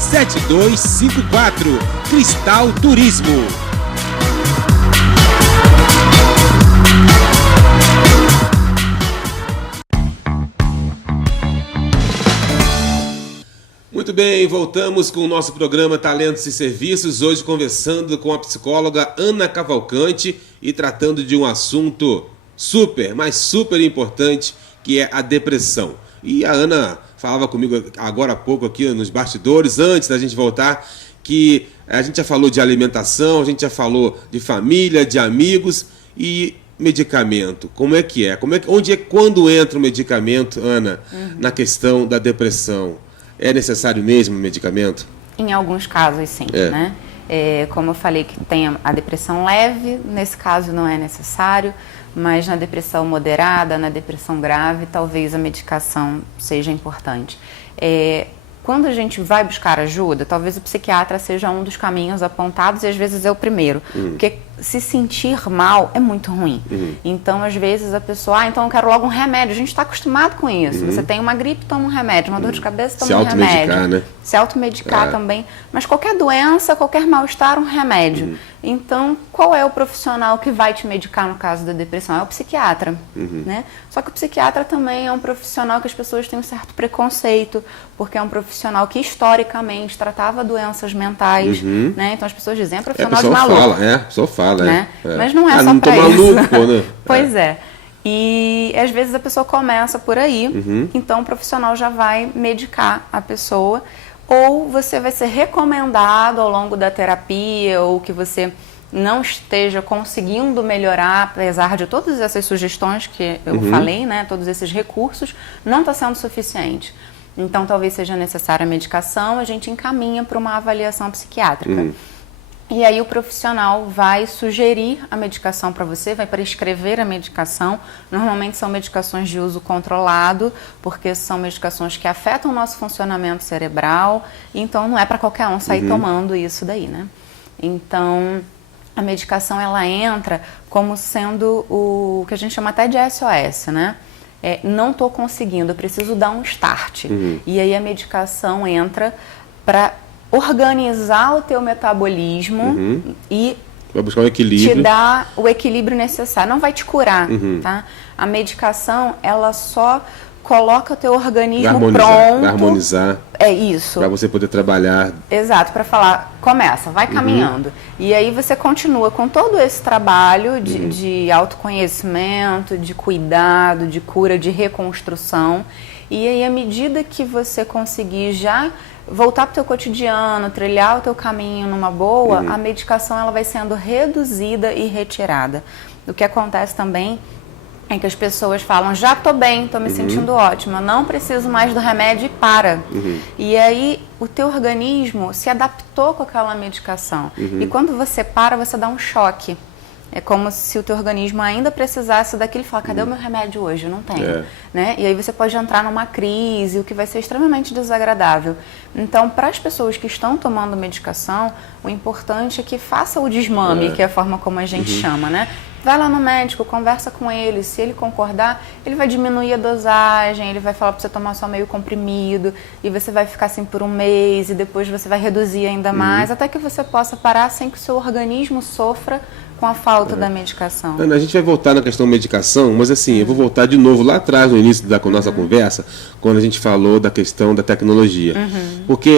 98805-7254. Cristal Turismo. Muito bem, voltamos com o nosso programa Talentos e Serviços, hoje conversando com a psicóloga Ana Cavalcante e tratando de um assunto super, mas super importante, que é a depressão. E a Ana falava comigo agora há pouco aqui nos bastidores, antes da gente voltar, que a gente já falou de alimentação, a gente já falou de família, de amigos e medicamento. Como é que é? Quando entra o medicamento, Ana, na questão da depressão? É necessário mesmo o medicamento? Em alguns casos, sim, né? Como eu falei que tem a depressão leve, nesse caso não é necessário, mas na depressão moderada, na depressão grave, talvez a medicação seja importante. Quando a gente vai buscar ajuda, talvez o psiquiatra seja um dos caminhos apontados e às vezes é o primeiro. Porque se sentir mal é muito ruim. Então, às vezes, a pessoa, então eu quero logo um remédio. A gente está acostumado com isso. Você tem uma gripe, toma um remédio. Uma dor de cabeça, toma um remédio. Se automedicar, né? Se automedicar também. Mas qualquer doença, qualquer mal-estar, um remédio. Então, qual é o profissional que vai te medicar no caso da depressão? É o psiquiatra, né? Só que o psiquiatra também é um profissional que as pessoas têm um certo preconceito, porque é um profissional que historicamente tratava doenças mentais, né? Então as pessoas dizem, é profissional de maluco. A pessoa fala, né? Mas não é só pra isso. Maluco, né? Pois é. E às vezes a pessoa começa por aí, então o profissional já vai medicar a pessoa, ou você vai ser recomendado ao longo da terapia, ou que você não esteja conseguindo melhorar, apesar de todas essas sugestões que eu falei, né? Todos esses recursos, não está sendo suficiente. Então talvez seja necessária a medicação, a gente encaminha para uma avaliação psiquiátrica. E aí o profissional vai sugerir a medicação para você, vai prescrever a medicação. Normalmente são medicações de uso controlado, porque são medicações que afetam o nosso funcionamento cerebral. Então não é para qualquer um sair tomando isso daí, né? Então a medicação ela entra como sendo o que a gente chama até de SOS, né? Não estou conseguindo, eu preciso dar um start. E aí a medicação entra para organizar o teu metabolismo e vai buscar um equilíbrio. Te dar o equilíbrio necessário. Não vai te curar, tá? A medicação, ela só coloca o teu organismo pronto. Vai harmonizar. É isso. Para você poder trabalhar. Exato, para falar, começa, vai caminhando. E aí você continua com todo esse trabalho de autoconhecimento, de cuidado, de cura, de reconstrução. E aí, à medida que você conseguir já voltar para o teu cotidiano, trilhar o teu caminho numa boa, a medicação ela vai sendo reduzida e retirada. O que acontece também é que as pessoas falam, já estou bem, estou me sentindo ótima, não preciso mais do remédio e para. E aí o teu organismo se adaptou com aquela medicação. E quando você para, você dá um choque. É como se o teu organismo ainda precisasse daquilo e falar, cadê o meu remédio hoje? Eu não tenho. Né? E aí você pode entrar numa crise, o que vai ser extremamente desagradável. Então, para as pessoas que estão tomando medicação, o importante é que faça o desmame, que é a forma como a gente chama, né? Vai lá no médico, conversa com ele, se ele concordar, ele vai diminuir a dosagem, ele vai falar para você tomar só meio comprimido, e você vai ficar assim por um mês, e depois você vai reduzir ainda mais, até que você possa parar sem que o seu organismo sofra com a falta da medicação. Ana, a gente vai voltar na questão da medicação, mas assim, eu vou voltar de novo lá atrás, no início da nossa conversa, quando a gente falou da questão da tecnologia. Porque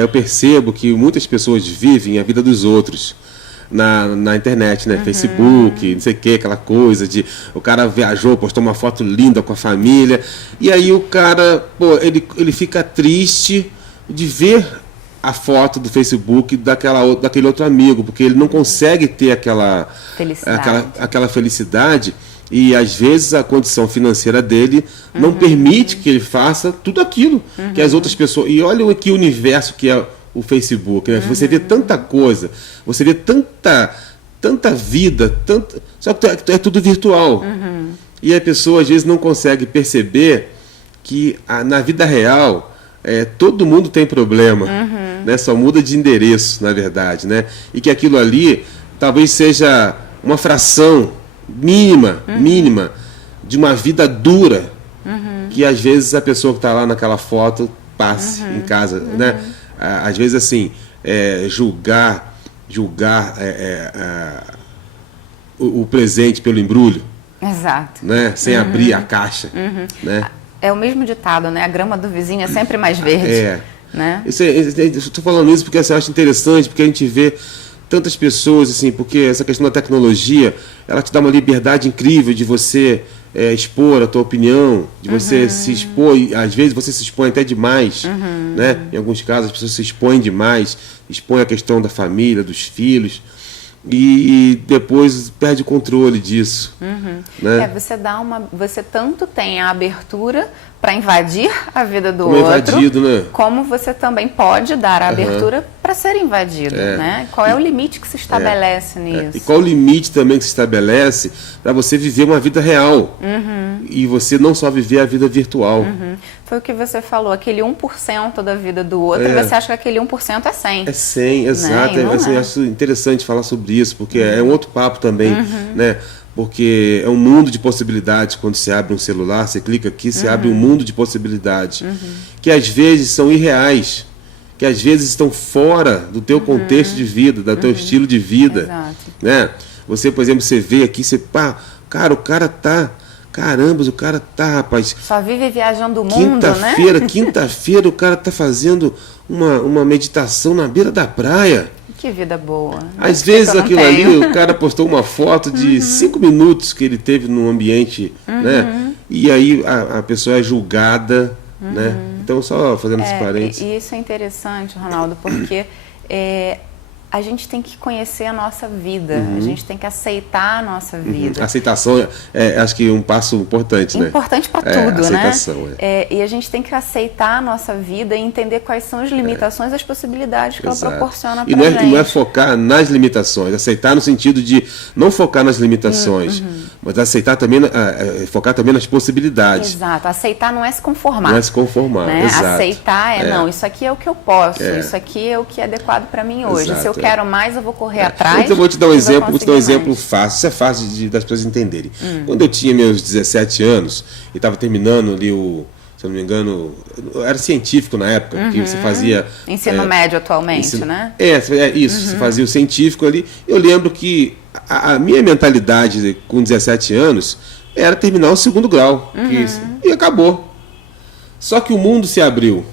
eu percebo que muitas pessoas vivem a vida dos outros. Na internet, né? Facebook, não sei o que, aquela coisa de o cara viajou, postou uma foto linda com a família, e aí o cara, ele fica triste de ver a foto do Facebook daquele outro amigo, porque ele não consegue ter aquela felicidade, e às vezes a condição financeira dele não permite que ele faça tudo aquilo que as outras pessoas... E olha que universo que é o Facebook, né? Você vê tanta coisa, você vê tanta vida, só que é tudo virtual. E a pessoa às vezes não consegue perceber que na vida real todo mundo tem problema, né? Só muda de endereço, na verdade, né? E que aquilo ali talvez seja uma fração mínima de uma vida dura que às vezes a pessoa que está lá naquela foto passe em casa, né? Às vezes assim, julgar o presente pelo embrulho. Exato. Né? Sem abrir a caixa. Né? É o mesmo ditado, né? A grama do vizinho é sempre mais verde. Né? Estou falando isso porque assim, eu acho interessante, porque a gente vê tantas pessoas, assim, porque essa questão da tecnologia, ela te dá uma liberdade incrível de você expor a tua opinião, de você se expor, e às vezes você se expõe até demais, né? Em alguns casos as pessoas se expõem demais, expõem a questão da família, dos filhos, e depois perde o controle disso. Né? Você tanto tem a abertura para invadir a vida do como outro, invadido, né? como você também pode dar a abertura para ser invadido. Né? Qual é o limite que se estabelece nisso? E qual o limite também que se estabelece para você viver uma vida real e você não só viver a vida virtual. Foi o que você falou, aquele 1% da vida do outro, e você acha que aquele 1% é 100. É 100, exato. Né? Eu acho interessante falar sobre isso, porque é um outro papo também, né? Porque é um mundo de possibilidades. Quando você abre um celular, você clica aqui, você abre um mundo de possibilidades, que às vezes são irreais, que às vezes estão fora do teu contexto de vida, do teu estilo de vida. Exato. Né? Você, por exemplo, você vê aqui, cara, o cara tá... Caramba, o cara tá, rapaz... Só vive viajando o mundo, né? Quinta-feira o cara tá fazendo uma meditação na beira da praia. Que vida boa. Às vezes aquilo ali, o cara postou uma foto de 5 minutos que ele teve no ambiente, né? E aí a pessoa é julgada, né? Então, só fazendo esse parênteses. E isso é interessante, Ronaldo, porque a gente tem que conhecer a nossa vida, a gente tem que aceitar a nossa vida. A aceitação acho que é um passo importante, né? Importante para tudo, né? Aceitação, e a gente tem que aceitar a nossa vida e entender quais são as limitações e as possibilidades que ela proporciona para a gente. E não é focar nas limitações, aceitar no sentido de não focar nas limitações, mas aceitar também, focar também nas possibilidades. Exato, aceitar não é se conformar. Não é se conformar, né? Exato. Aceitar não, isso aqui é o que eu posso, isso aqui é o que é adequado para mim hoje. Exato. Se eu quero mais, eu vou correr atrás. Então, eu vou te dar um exemplo fácil. Isso é fácil das pessoas entenderem. Quando eu tinha meus 17 anos e estava terminando ali se eu não me engano, eu era científico na época, que você fazia... Ensino médio atualmente, né? Isso, você fazia o científico ali. Eu lembro que a minha mentalidade com 17 anos era terminar o 2º grau. E acabou. Só que o mundo se abriu.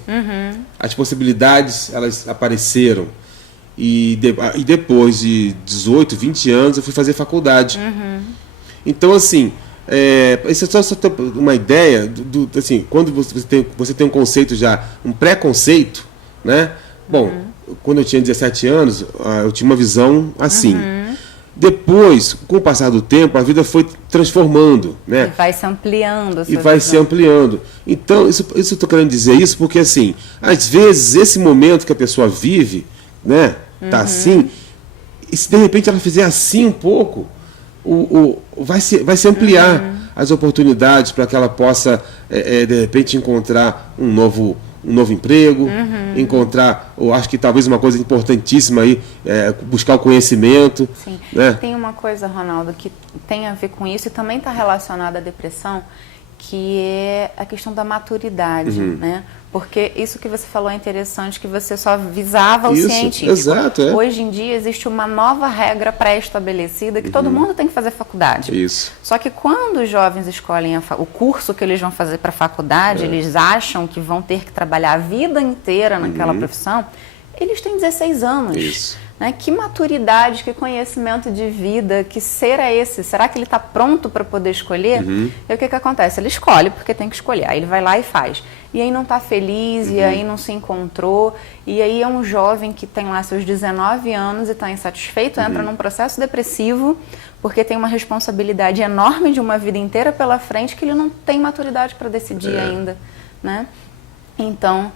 As possibilidades, elas apareceram. E depois de 18, 20 anos, eu fui fazer faculdade. Então, assim, isso é só uma ideia, assim, quando você tem um conceito já, um pré-conceito, né? Bom, quando eu tinha 17 anos, eu tinha uma visão assim. Depois, com o passar do tempo, a vida foi transformando, né? E vai se ampliando. Se ampliando. Então, isso eu estou querendo dizer isso porque, assim, às vezes, esse momento que a pessoa vive, né? Tá assim, e se de repente ela fizer assim um pouco, vai se ampliar as oportunidades para que ela possa, de repente, encontrar um novo emprego, encontrar, eu acho que talvez uma coisa importantíssima aí, buscar o conhecimento. Sim. Né? Tem uma coisa, Ronaldo, que tem a ver com isso e também está relacionada à depressão, que é a questão da maturidade, né? Porque isso que você falou é interessante, que você só visava o científico. Exato, Hoje em dia existe uma nova regra pré-estabelecida que todo mundo tem que fazer faculdade. Isso. Só que quando os jovens escolhem o curso que eles vão fazer para a faculdade, eles acham que vão ter que trabalhar a vida inteira naquela profissão, eles têm 16 anos. Isso. Né? Que maturidade, que conhecimento de vida, que ser é esse? Será que ele está pronto para poder escolher? E o que acontece? Ele escolhe porque tem que escolher, aí ele vai lá e faz. E aí não está feliz, e aí não se encontrou, e aí é um jovem que tem lá seus 19 anos e está insatisfeito, entra num processo depressivo, porque tem uma responsabilidade enorme de uma vida inteira pela frente que ele não tem maturidade para decidir ainda, né? Então,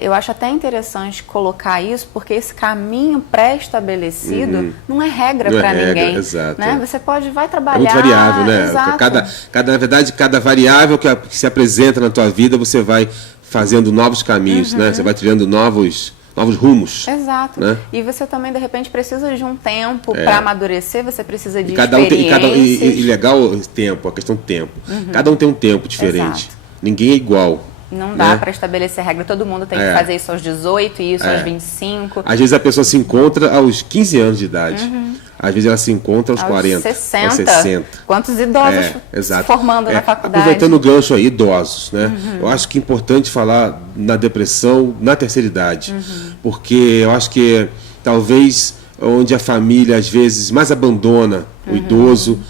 eu acho até interessante colocar isso, porque esse caminho pré-estabelecido não é regra para ninguém. Exato. Né? Você vai trabalhar... É muito variável, né? Exato. Na verdade, cada variável que se apresenta na tua vida, você vai fazendo novos caminhos, né? Você vai trilhando novos rumos. Exato. Né? E você também, de repente, precisa de um tempo para amadurecer, você precisa de experiências. E legal tempo, a questão do tempo. Cada um tem um tempo diferente. Exato. Ninguém é igual. Não dá para estabelecer regra. Todo mundo tem que fazer isso aos 18 e isso aos 25. Às vezes a pessoa se encontra aos 15 anos de idade. Às vezes ela se encontra aos 40, 60. aos 60. Quantos idosos se formando na faculdade. Aproveitando o gancho aí, idosos, né? Eu acho que é importante falar na depressão na terceira idade. Porque eu acho que talvez onde a família às vezes mais abandona o idoso,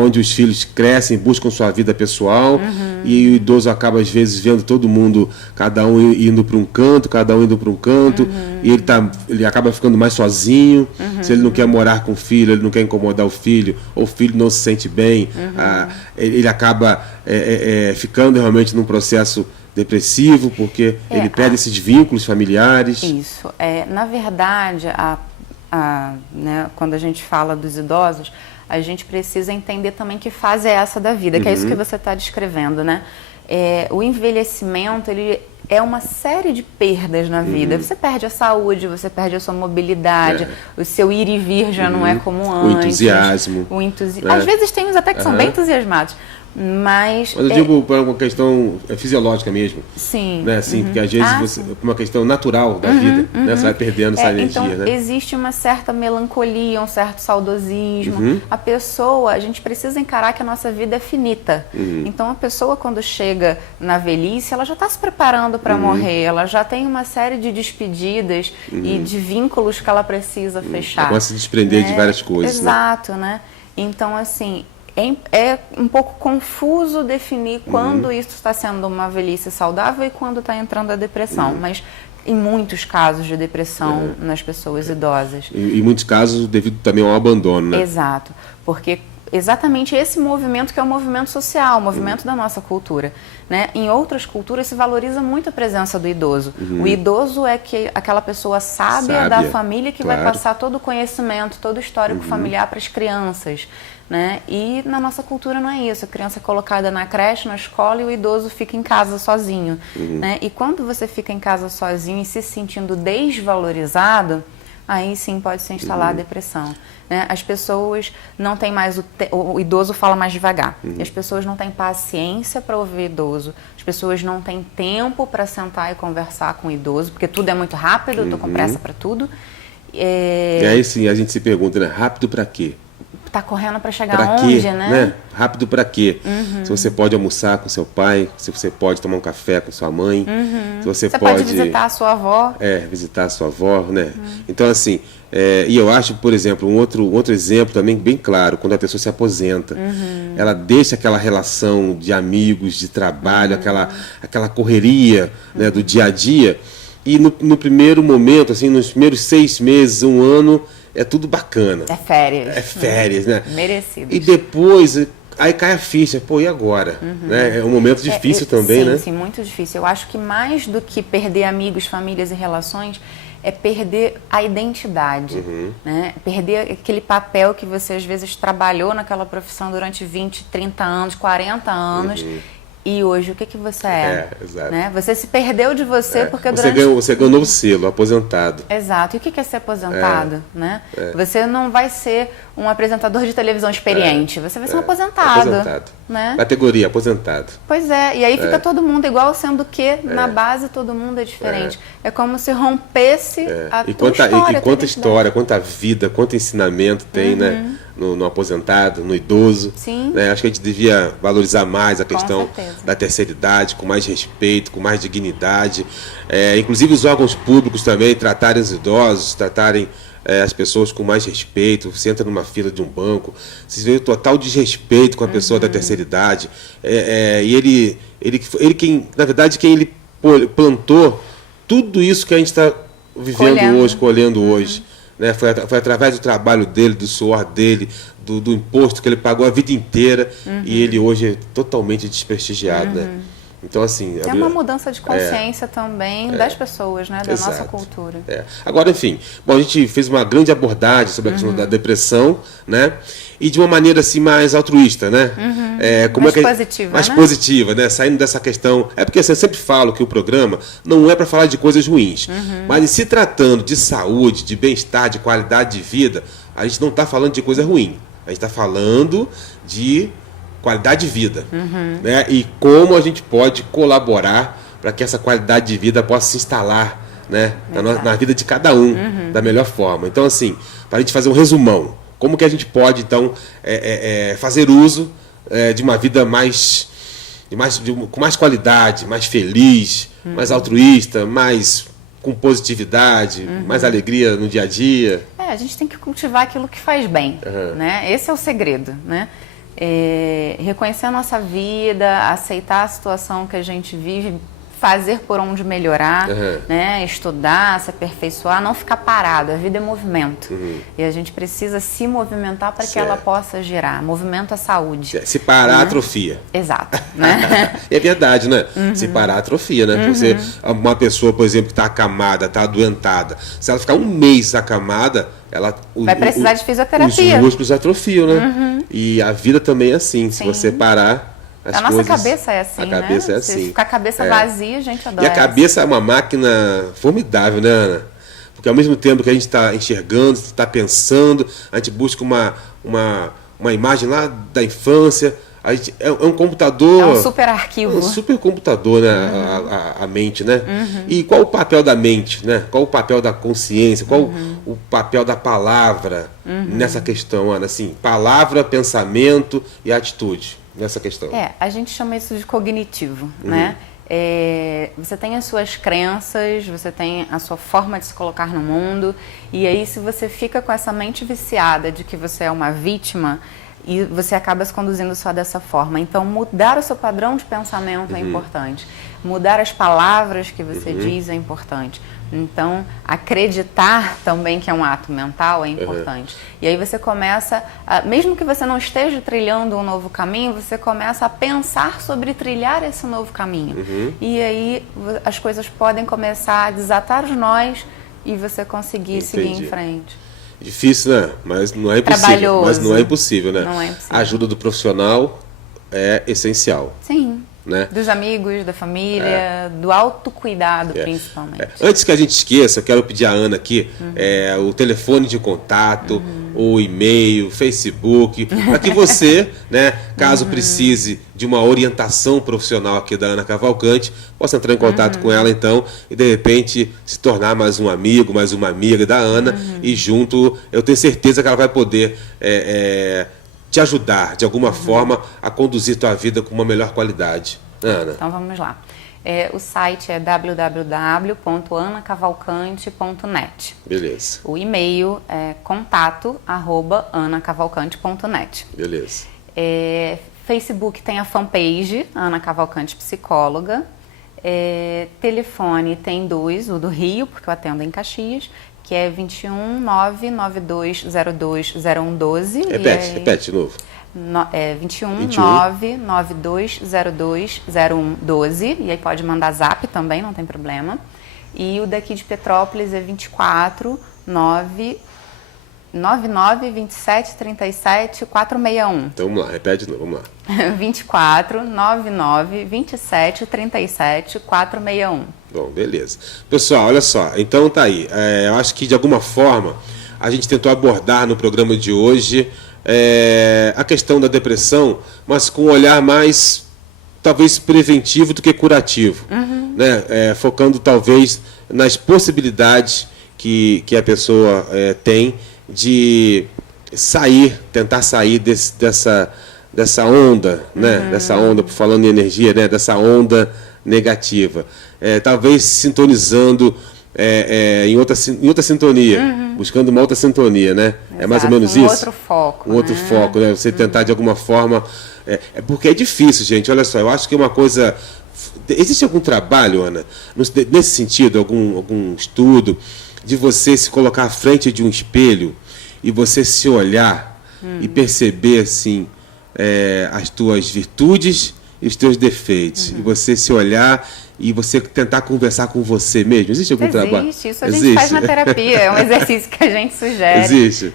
onde os filhos crescem, buscam sua vida pessoal, e o idoso acaba às vezes vendo todo mundo, cada um indo para um canto, e ele acaba ficando mais sozinho. Se ele não quer morar com o filho, ele não quer incomodar o filho, ou o filho não se sente bem, ele acaba ficando realmente num processo depressivo, porque ele perde esses vínculos familiares. Isso. Na verdade, né, quando a gente fala dos idosos, a gente precisa entender também que fase é essa da vida, que é isso que você está descrevendo, né? O envelhecimento, ele é uma série de perdas na vida. Você perde a saúde, você perde a sua mobilidade, o seu ir e vir já não é como antes. O entusiasmo. Às vezes tem uns até que são bem entusiasmados. Mas eu digo por uma questão fisiológica mesmo. Sim. Né? Assim, porque às vezes por uma questão natural da vida, né? Você vai perdendo essa energia. Então, né? existe uma certa melancolia, um certo saudosismo. A gente precisa encarar que a nossa vida é finita. Então, a pessoa, quando chega na velhice, ela já está se preparando para morrer, ela já tem uma série de despedidas e de vínculos que ela precisa fechar. Ela se desprender de várias coisas. Exato, né? Então, assim, é um pouco confuso definir quando isso está sendo uma velhice saudável e quando está entrando a depressão, mas em muitos casos de depressão nas pessoas idosas. Em muitos casos devido também ao abandono, né? Exato, porque exatamente esse movimento que é o movimento social, o movimento da nossa cultura. Né? Em outras culturas se valoriza muito a presença do idoso. O idoso é aquela pessoa sábia da família que vai passar todo o conhecimento, todo o histórico familiar para as crianças. Né? E na nossa cultura não é isso. A criança é colocada na creche, na escola, e o idoso fica em casa sozinho. Né? E quando você fica em casa sozinho e se sentindo desvalorizado, aí sim pode se instalar a depressão. Né? As pessoas não têm mais o idoso fala mais devagar. As pessoas não têm paciência para ouvir o idoso. As pessoas não têm tempo para sentar e conversar com o idoso, porque tudo é muito rápido, eu estou com pressa para tudo. E aí sim a gente se pergunta, né? Rápido para quê? Tá correndo para chegar onde, né? Rápido para quê? Se você pode almoçar com seu pai, se você pode tomar um café com sua mãe, se você pode visitar a sua avó. Visitar a sua avó, né? Então, assim, e eu acho, por exemplo, um outro exemplo também bem claro, quando a pessoa se aposenta, ela deixa aquela relação de amigos, de trabalho, aquela correria, né, do dia a dia, e no primeiro momento, assim, nos primeiros 6 meses, 1 ano, é tudo bacana. É férias. É férias, né? Merecido. E depois, aí cai a ficha. Pô, e agora? Né? É um momento difícil também, sim, né? Sim, muito difícil. Eu acho que mais do que perder amigos, famílias e relações, é perder a identidade. Né? Perder aquele papel que você, às vezes, trabalhou naquela profissão durante 20, 30 anos, 40 anos. E hoje, o que você é? Exato. Né? Você se perdeu de você porque você ganhou um novo selo, aposentado. Exato. E o que é ser aposentado? Né? Você não vai ser um apresentador de televisão experiente, você vai ser um aposentado. Né? Categoria, aposentado. Pois é, e aí fica todo mundo igual, sendo que na base todo mundo é diferente. É como se rompesse a tua história. E quanta história, quanta vida, quanto ensinamento tem, né? No aposentado, no idoso. Sim. Né? Acho que a gente devia valorizar mais a questão da terceira idade, com mais respeito, com mais dignidade. Inclusive os órgãos públicos também tratarem os idosos, tratarem as pessoas com mais respeito. Você entra numa fila de um banco, você vê o total desrespeito com a pessoa da terceira idade. E ele quem, na verdade, quem ele plantou tudo isso que a gente está vivendo colhendo hoje. Né? Foi através do trabalho dele, do suor dele, do imposto que ele pagou a vida inteira, e ele hoje é totalmente desprestigiado. Né? Então, assim... É uma mudança de consciência também das pessoas, né? Da nossa cultura. Agora, enfim, bom, a gente fez uma grande abordagem sobre a questão da depressão, né? E de uma maneira assim mais altruísta, né? Mais positiva, mais né? positiva, né? Saindo dessa questão... É porque assim, eu sempre falo que o programa não é para falar de coisas ruins, mas em se tratando de saúde, de bem-estar, de qualidade de vida, a gente não está falando de coisa ruim. A gente está falando de qualidade de vida, né? E como a gente pode colaborar para que essa qualidade de vida possa se instalar, né? Na vida de cada um, da melhor forma. Então, assim, para a gente fazer um resumão, como que a gente pode, então, fazer uso de uma vida com mais qualidade, mais feliz, mais altruísta, mais com positividade, mais alegria no dia a dia? A gente tem que cultivar aquilo que faz bem, né? Esse é o segredo, né? Reconhecer a nossa vida, aceitar a situação que a gente vive, fazer por onde melhorar, né? Estudar, se aperfeiçoar, não ficar parado. A vida é movimento. E a gente precisa se movimentar para que ela possa girar. Movimento é saúde. Se parar, atrofia. Exato. Né? É verdade, né? Se parar, atrofia, né? Você, uma pessoa, por exemplo, que está acamada, está adoentada, se ela ficar um mês acamada, ela vai precisar de fisioterapia. Os músculos atrofiam, né? E a vida também é assim. Se você parar... A nossa cabeça é assim, né? A cabeça é assim. Se ficar a cabeça vazia, a gente adora. E a cabeça é uma máquina formidável, né, Ana? Porque ao mesmo tempo que a gente está enxergando, está pensando, a gente busca uma imagem lá da infância, a gente, é um computador... É um super arquivo. É um super computador, né? A mente, né? E qual o papel da mente, né? Qual o papel da consciência? Qual o papel da palavra nessa questão, Ana? Assim, palavra, pensamento e atitude. Nessa questão. A gente chama isso de cognitivo, né? Você tem as suas crenças, você tem a sua forma de se colocar no mundo, e aí se você fica com essa mente viciada de que você é uma vítima, e você acaba se conduzindo só dessa forma. Então, mudar o seu padrão de pensamento é importante. Mudar as palavras que você diz é importante. Então, acreditar também que é um ato mental é importante. E aí você começa, mesmo que você não esteja trilhando um novo caminho, você começa a pensar sobre trilhar esse novo caminho. E aí as coisas podem começar a desatar os nós e você conseguir seguir em frente. Difícil, né? Mas não é impossível. Trabalhoso. Mas não é impossível, né? Não é impossível. A ajuda do profissional é essencial. Sim. Né? Dos amigos, da família, do autocuidado, principalmente. Antes que a gente esqueça, eu quero pedir a Ana aqui o telefone de contato, o e-mail, Facebook, para que você, né, caso precise de uma orientação profissional aqui da Ana Cavalcante, possa entrar em contato com ela, então, e de repente se tornar mais um amigo, mais uma amiga da Ana, e junto, eu tenho certeza que ela vai poder te ajudar, de alguma forma, a conduzir tua vida com uma melhor qualidade. Ana. Então vamos lá. O site é www.anacavalcante.net. Beleza. O e-mail é contato@anacavalcante.net. Beleza. Facebook tem a fanpage, Ana Cavalcante Psicóloga. Telefone tem 2, o do Rio, porque eu atendo em Caxias, que é 21 99202 0112. Repete de novo. 21 99202 0112. E aí pode mandar zap também, não tem problema. E o daqui de Petrópolis é 24 99 27 37 461. Então vamos lá, repete de novo, vamos lá. 24 99 27 37 461. Bom, beleza. Pessoal, olha só, então tá aí. Eu acho que de alguma forma a gente tentou abordar no programa de hoje a questão da depressão, mas com um olhar mais, talvez, preventivo do que curativo. Né? Focando talvez nas possibilidades que a pessoa tem de tentar sair dessa onda, né? Dessa onda, falando em energia, né? Dessa onda negativa. Talvez sintonizando em outra sintonia, buscando uma outra sintonia, né? Exato, é mais ou menos isso? Outro foco. Outro foco, né? Você tentar de alguma forma... porque é difícil, gente. Olha só, eu acho que é uma coisa... Existe algum trabalho, Ana, nesse sentido, algum estudo, de você se colocar à frente de um espelho e você se olhar e perceber, assim, as tuas virtudes e os teus defeitos. E você se olhar e você tentar conversar com você mesmo. Existe algum trabalho? Existe, isso a gente faz na terapia, é um exercício que a gente sugere. Existe.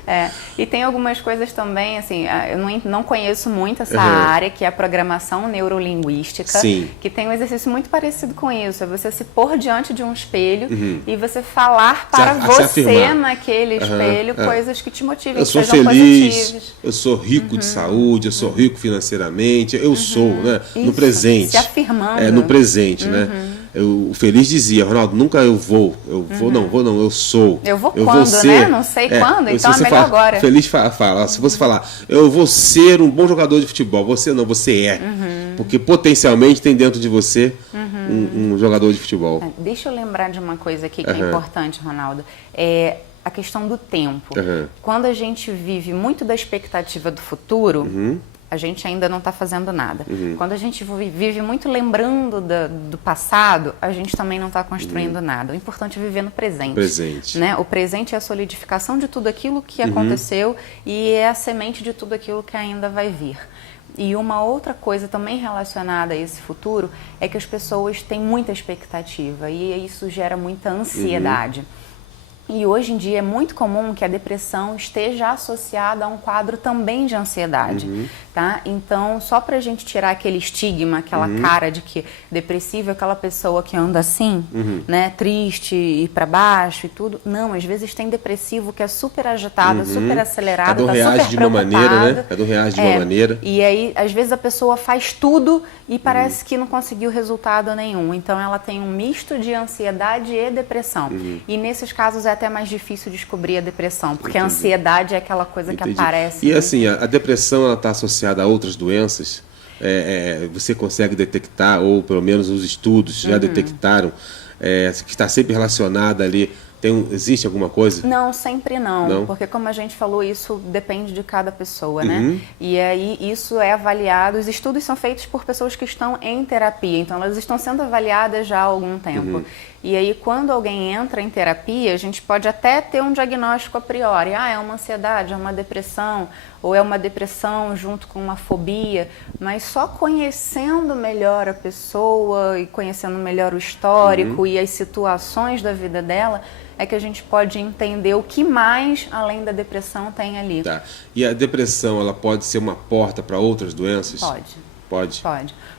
E tem algumas coisas também, assim, eu não conheço muito essa área, que é a programação neurolinguística, que tem um exercício muito parecido com isso, é você se pôr diante de um espelho e você falar para você naquele espelho coisas que te motivem, que sejam positivas. Eu sou rico de saúde, eu sou rico financeiramente, eu sou, né? Isso, no presente. se afirmando. No presente, né? O Feliz dizia, Ronaldo, nunca eu vou, eu sou. Eu vou quando, ser, né? Não sei quando, então é melhor agora. Feliz fala, se você falar, eu vou ser um bom jogador de futebol, você não, você é. Porque potencialmente tem dentro de você um jogador de futebol. Deixa eu lembrar de uma coisa aqui que é importante, Ronaldo. A questão do tempo. Quando a gente vive muito da expectativa do futuro, a gente ainda não está fazendo nada. Quando a gente vive muito lembrando do passado, a gente também não está construindo nada. O importante é viver no presente. Né? O presente é a solidificação de tudo aquilo que aconteceu e é a semente de tudo aquilo que ainda vai vir. E uma outra coisa também relacionada a esse futuro é que as pessoas têm muita expectativa e isso gera muita ansiedade. E hoje em dia é muito comum que a depressão esteja associada a um quadro também de ansiedade, tá? Então, só pra gente tirar aquele estigma, aquela cara de que depressivo é aquela pessoa que anda assim, né, triste e pra baixo e tudo. Não, às vezes tem depressivo que é super agitado, super acelerado, tá super reage de uma maneira, né? Cada um reage de uma maneira. E aí, às vezes a pessoa faz tudo e parece que não conseguiu resultado nenhum. Então, ela tem um misto de ansiedade e depressão. E nesses casos é até mais difícil descobrir a depressão, porque a ansiedade é aquela coisa que aparece. E assim, a depressão ela está associada a outras doenças? Você consegue detectar, ou pelo menos os estudos já detectaram, que está sempre relacionada ali. Existe alguma coisa? Não, sempre não, porque como a gente falou, isso depende de cada pessoa, né? E aí isso é avaliado, os estudos são feitos por pessoas que estão em terapia, então elas estão sendo avaliadas já há algum tempo. E aí quando alguém entra em terapia, a gente pode até ter um diagnóstico a priori, é uma ansiedade, é uma depressão, ou é uma depressão junto com uma fobia, mas só conhecendo melhor a pessoa e conhecendo melhor o histórico e as situações da vida dela, é que a gente pode entender o que mais, além da depressão, tem ali. Tá. E a depressão, ela pode ser uma porta para outras doenças? Pode.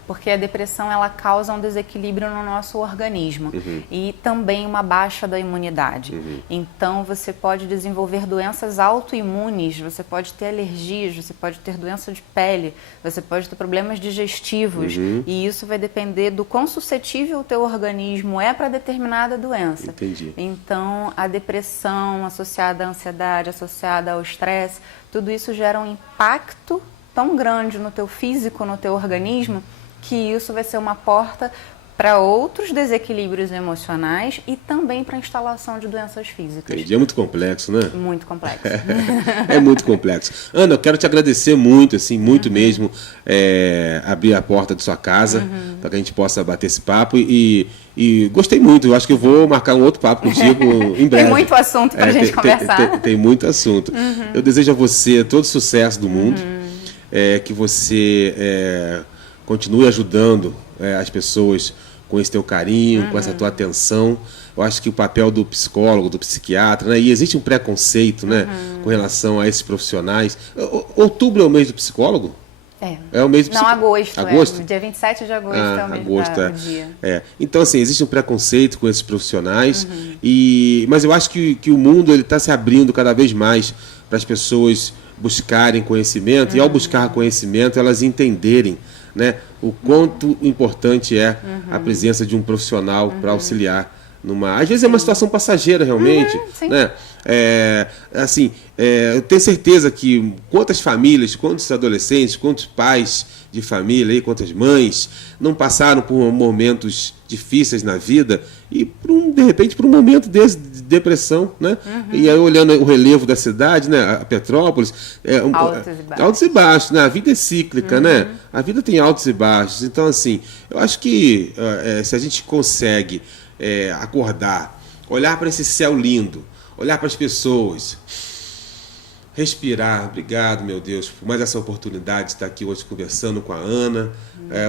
Porque a depressão ela causa um desequilíbrio no nosso organismo e também uma baixa da imunidade. Então você pode desenvolver doenças autoimunes, você pode ter alergias, você pode ter doença de pele, você pode ter problemas digestivos e isso vai depender do quão suscetível o teu organismo é para determinada doença. Entendi. Então a depressão associada à ansiedade, associada ao estresse, tudo isso gera um impacto tão grande no teu físico, no teu organismo, que isso vai ser uma porta para outros desequilíbrios emocionais e também para a instalação de doenças físicas. Entendi. É muito complexo, né? Muito complexo. É muito complexo. Ana, eu quero te agradecer muito, assim, muito mesmo, abrir a porta de sua casa para que a gente possa bater esse papo e gostei muito. Eu acho que eu vou marcar um outro papo contigo em breve. Tem muito assunto para a gente conversar. Tem muito assunto. Eu desejo a você todo o sucesso do mundo, que você continue ajudando as pessoas com esse teu carinho, com essa tua atenção. Eu acho que o papel do psicólogo, do psiquiatra, né? E existe um preconceito, né, com relação a esses profissionais. Outubro é o mês do psicólogo? É o mês do psicólogo. Agosto. Dia 27 de agosto é o mês do dia. Então, assim, existe um preconceito com esses profissionais, mas eu acho que o mundo está se abrindo cada vez mais para as pessoas buscarem conhecimento, e ao buscar conhecimento, elas entenderem, né, o quanto importante é a presença de um profissional para auxiliar às vezes é uma situação passageira realmente, né? Eu tenho certeza que quantas famílias, quantos adolescentes, quantos pais de família, quantas mães não passaram por momentos difíceis na vida e de repente por um momento desse de depressão, né? E aí olhando o relevo da cidade, né? A Petrópolis, altos e baixos, né? A vida é cíclica, né? A vida tem altos e baixos. Então, assim, eu acho que se a gente consegue olhar, olhar para esse céu lindo, olhar para as pessoas, respirar. Obrigado, meu Deus, por mais essa oportunidade de estar aqui hoje conversando com a Ana.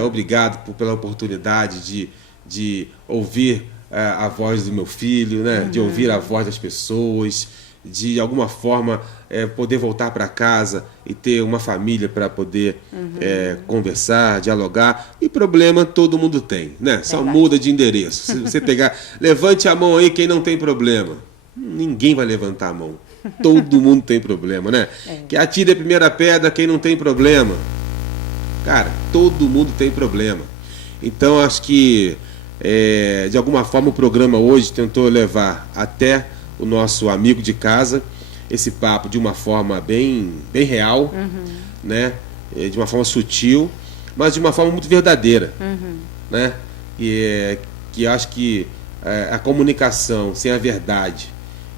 Obrigado pela oportunidade de ouvir a voz do meu filho, né? De ouvir a voz das pessoas, de alguma forma poder voltar para casa e ter uma família para poder conversar, dialogar. E problema todo mundo tem, né? Só muda de endereço. Se você pegar, levante a mão aí quem não tem problema. Ninguém vai levantar a mão. Todo mundo tem problema, né? Que atire a primeira pedra quem não tem problema. Cara, todo mundo tem problema. Então acho que de alguma forma o programa hoje tentou levar até o nosso amigo de casa esse papo de uma forma bem real, né? De uma forma sutil, mas de uma forma muito verdadeira, né? Que acho que a comunicação sem a verdade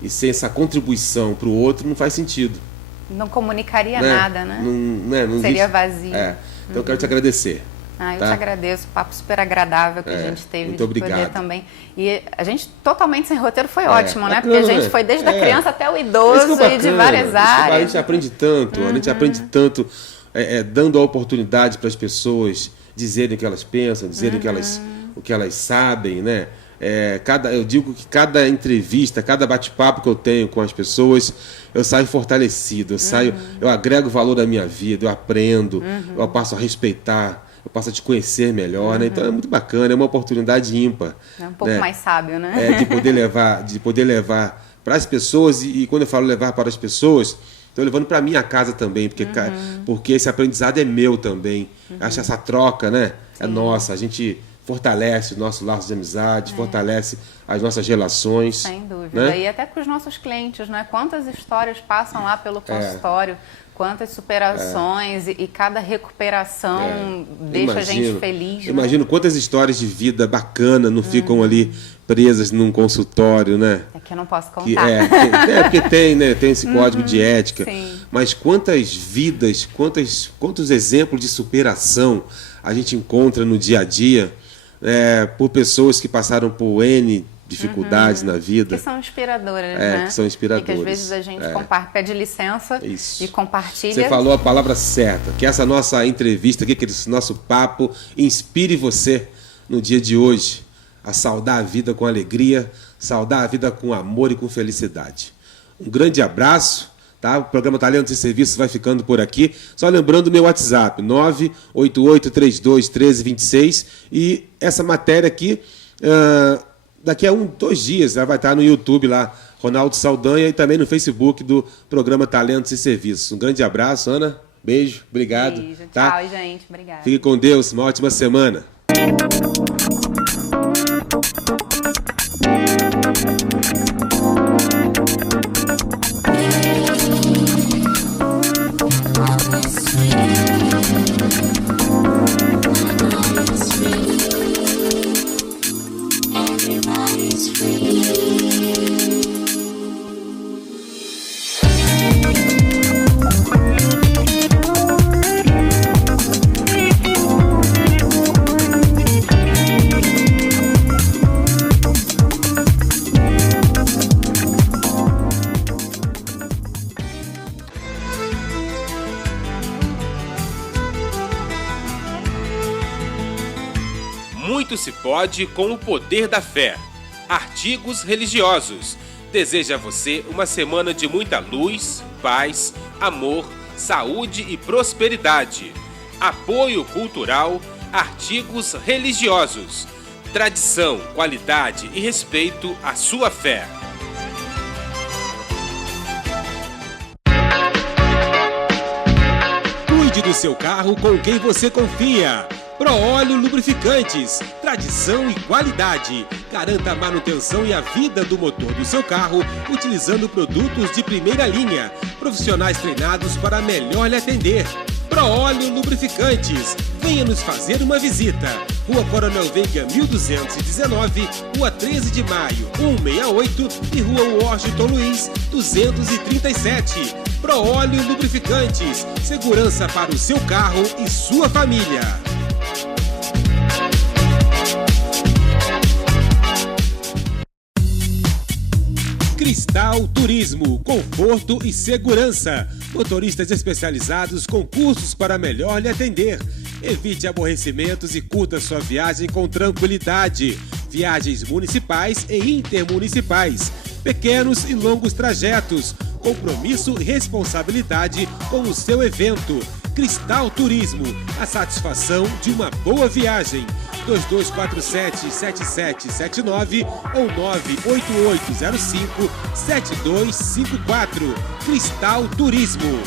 e sem essa contribuição para o outro não faz sentido. Não comunicaria nada, né? Não seria existe. vazio. Então eu quero te agradecer. Eu te agradeço, o papo super agradável que a gente teve muito de obrigado. Poder também. E a gente totalmente sem roteiro foi ótimo, né? Porque a gente foi desde a criança até o idoso e de várias áreas. A gente aprende tanto, dando a oportunidade para as pessoas dizerem o que elas pensam, dizerem o que elas sabem, né? Eu digo que cada entrevista, cada bate-papo que eu tenho com as pessoas, eu saio fortalecido, eu agrego valor à minha vida, eu aprendo, eu passo a respeitar, eu passo a te conhecer melhor, né? Então é muito bacana, é uma oportunidade ímpar. É um pouco mais sábio, né? De poder levar para as pessoas, e quando eu falo levar para as pessoas, estou levando para minha casa também, porque esse aprendizado é meu também. Acho essa troca, né? É nossa, a gente fortalece o nosso laço de amizade, fortalece as nossas relações. Sem dúvida. Né? E até com os nossos clientes, né? Quantas histórias passam lá pelo consultório, quantas superações e cada recuperação deixa a gente feliz. Imagino quantas histórias de vida bacana não ficam ali presas num consultório, né? É que eu não posso contar. Porque tem, né? Tem esse código de ética. Sim. Mas quantas vidas, quantos exemplos de superação a gente encontra no dia a dia, por pessoas que passaram por N dificuldades na vida. Que são inspiradoras, né? Que são inspiradoras. E que às vezes a gente pede licença e compartilha. Você falou a palavra certa. Que essa nossa entrevista aqui, que esse nosso papo inspire você no dia de hoje a saudar a vida com alegria, saudar a vida com amor e com felicidade. Um grande abraço. Tá? O programa Talentos e Serviços vai ficando por aqui. Só lembrando o meu WhatsApp, 988321326. E essa matéria aqui, daqui a 2 dias, ela vai estar no YouTube lá, Ronaldo Saldanha, e também no Facebook do programa Talentos e Serviços. Um grande abraço, Ana. Beijo, obrigado. Beijo, tá? Tchau, gente. Obrigada. Fique com Deus, uma ótima semana. Muito se pode com o poder da fé. Artigos religiosos. Deseja a você uma semana de muita luz, paz, amor, saúde e prosperidade. Apoio cultural. Artigos religiosos. Tradição, qualidade e respeito à sua fé. Cuide do seu carro com quem você confia. ProOlio Lubrificantes, tradição e qualidade. Garanta a manutenção e a vida do motor do seu carro utilizando produtos de primeira linha. Profissionais treinados para melhor lhe atender. ProOlio Lubrificantes. Venha nos fazer uma visita. Rua Coronel Veiga 1219, Rua 13 de Maio 168 e Rua Washington Luiz 237. ProOlio Lubrificantes. Segurança para o seu carro e sua família. Cristal Turismo, conforto e segurança. Motoristas especializados com cursos para melhor lhe atender. Evite aborrecimentos e curta sua viagem com tranquilidade. Viagens municipais e intermunicipais, pequenos e longos trajetos, compromisso e responsabilidade com o seu evento. Cristal Turismo, a satisfação de uma boa viagem. 2247-7779 ou 98805-7254. Cristal Turismo.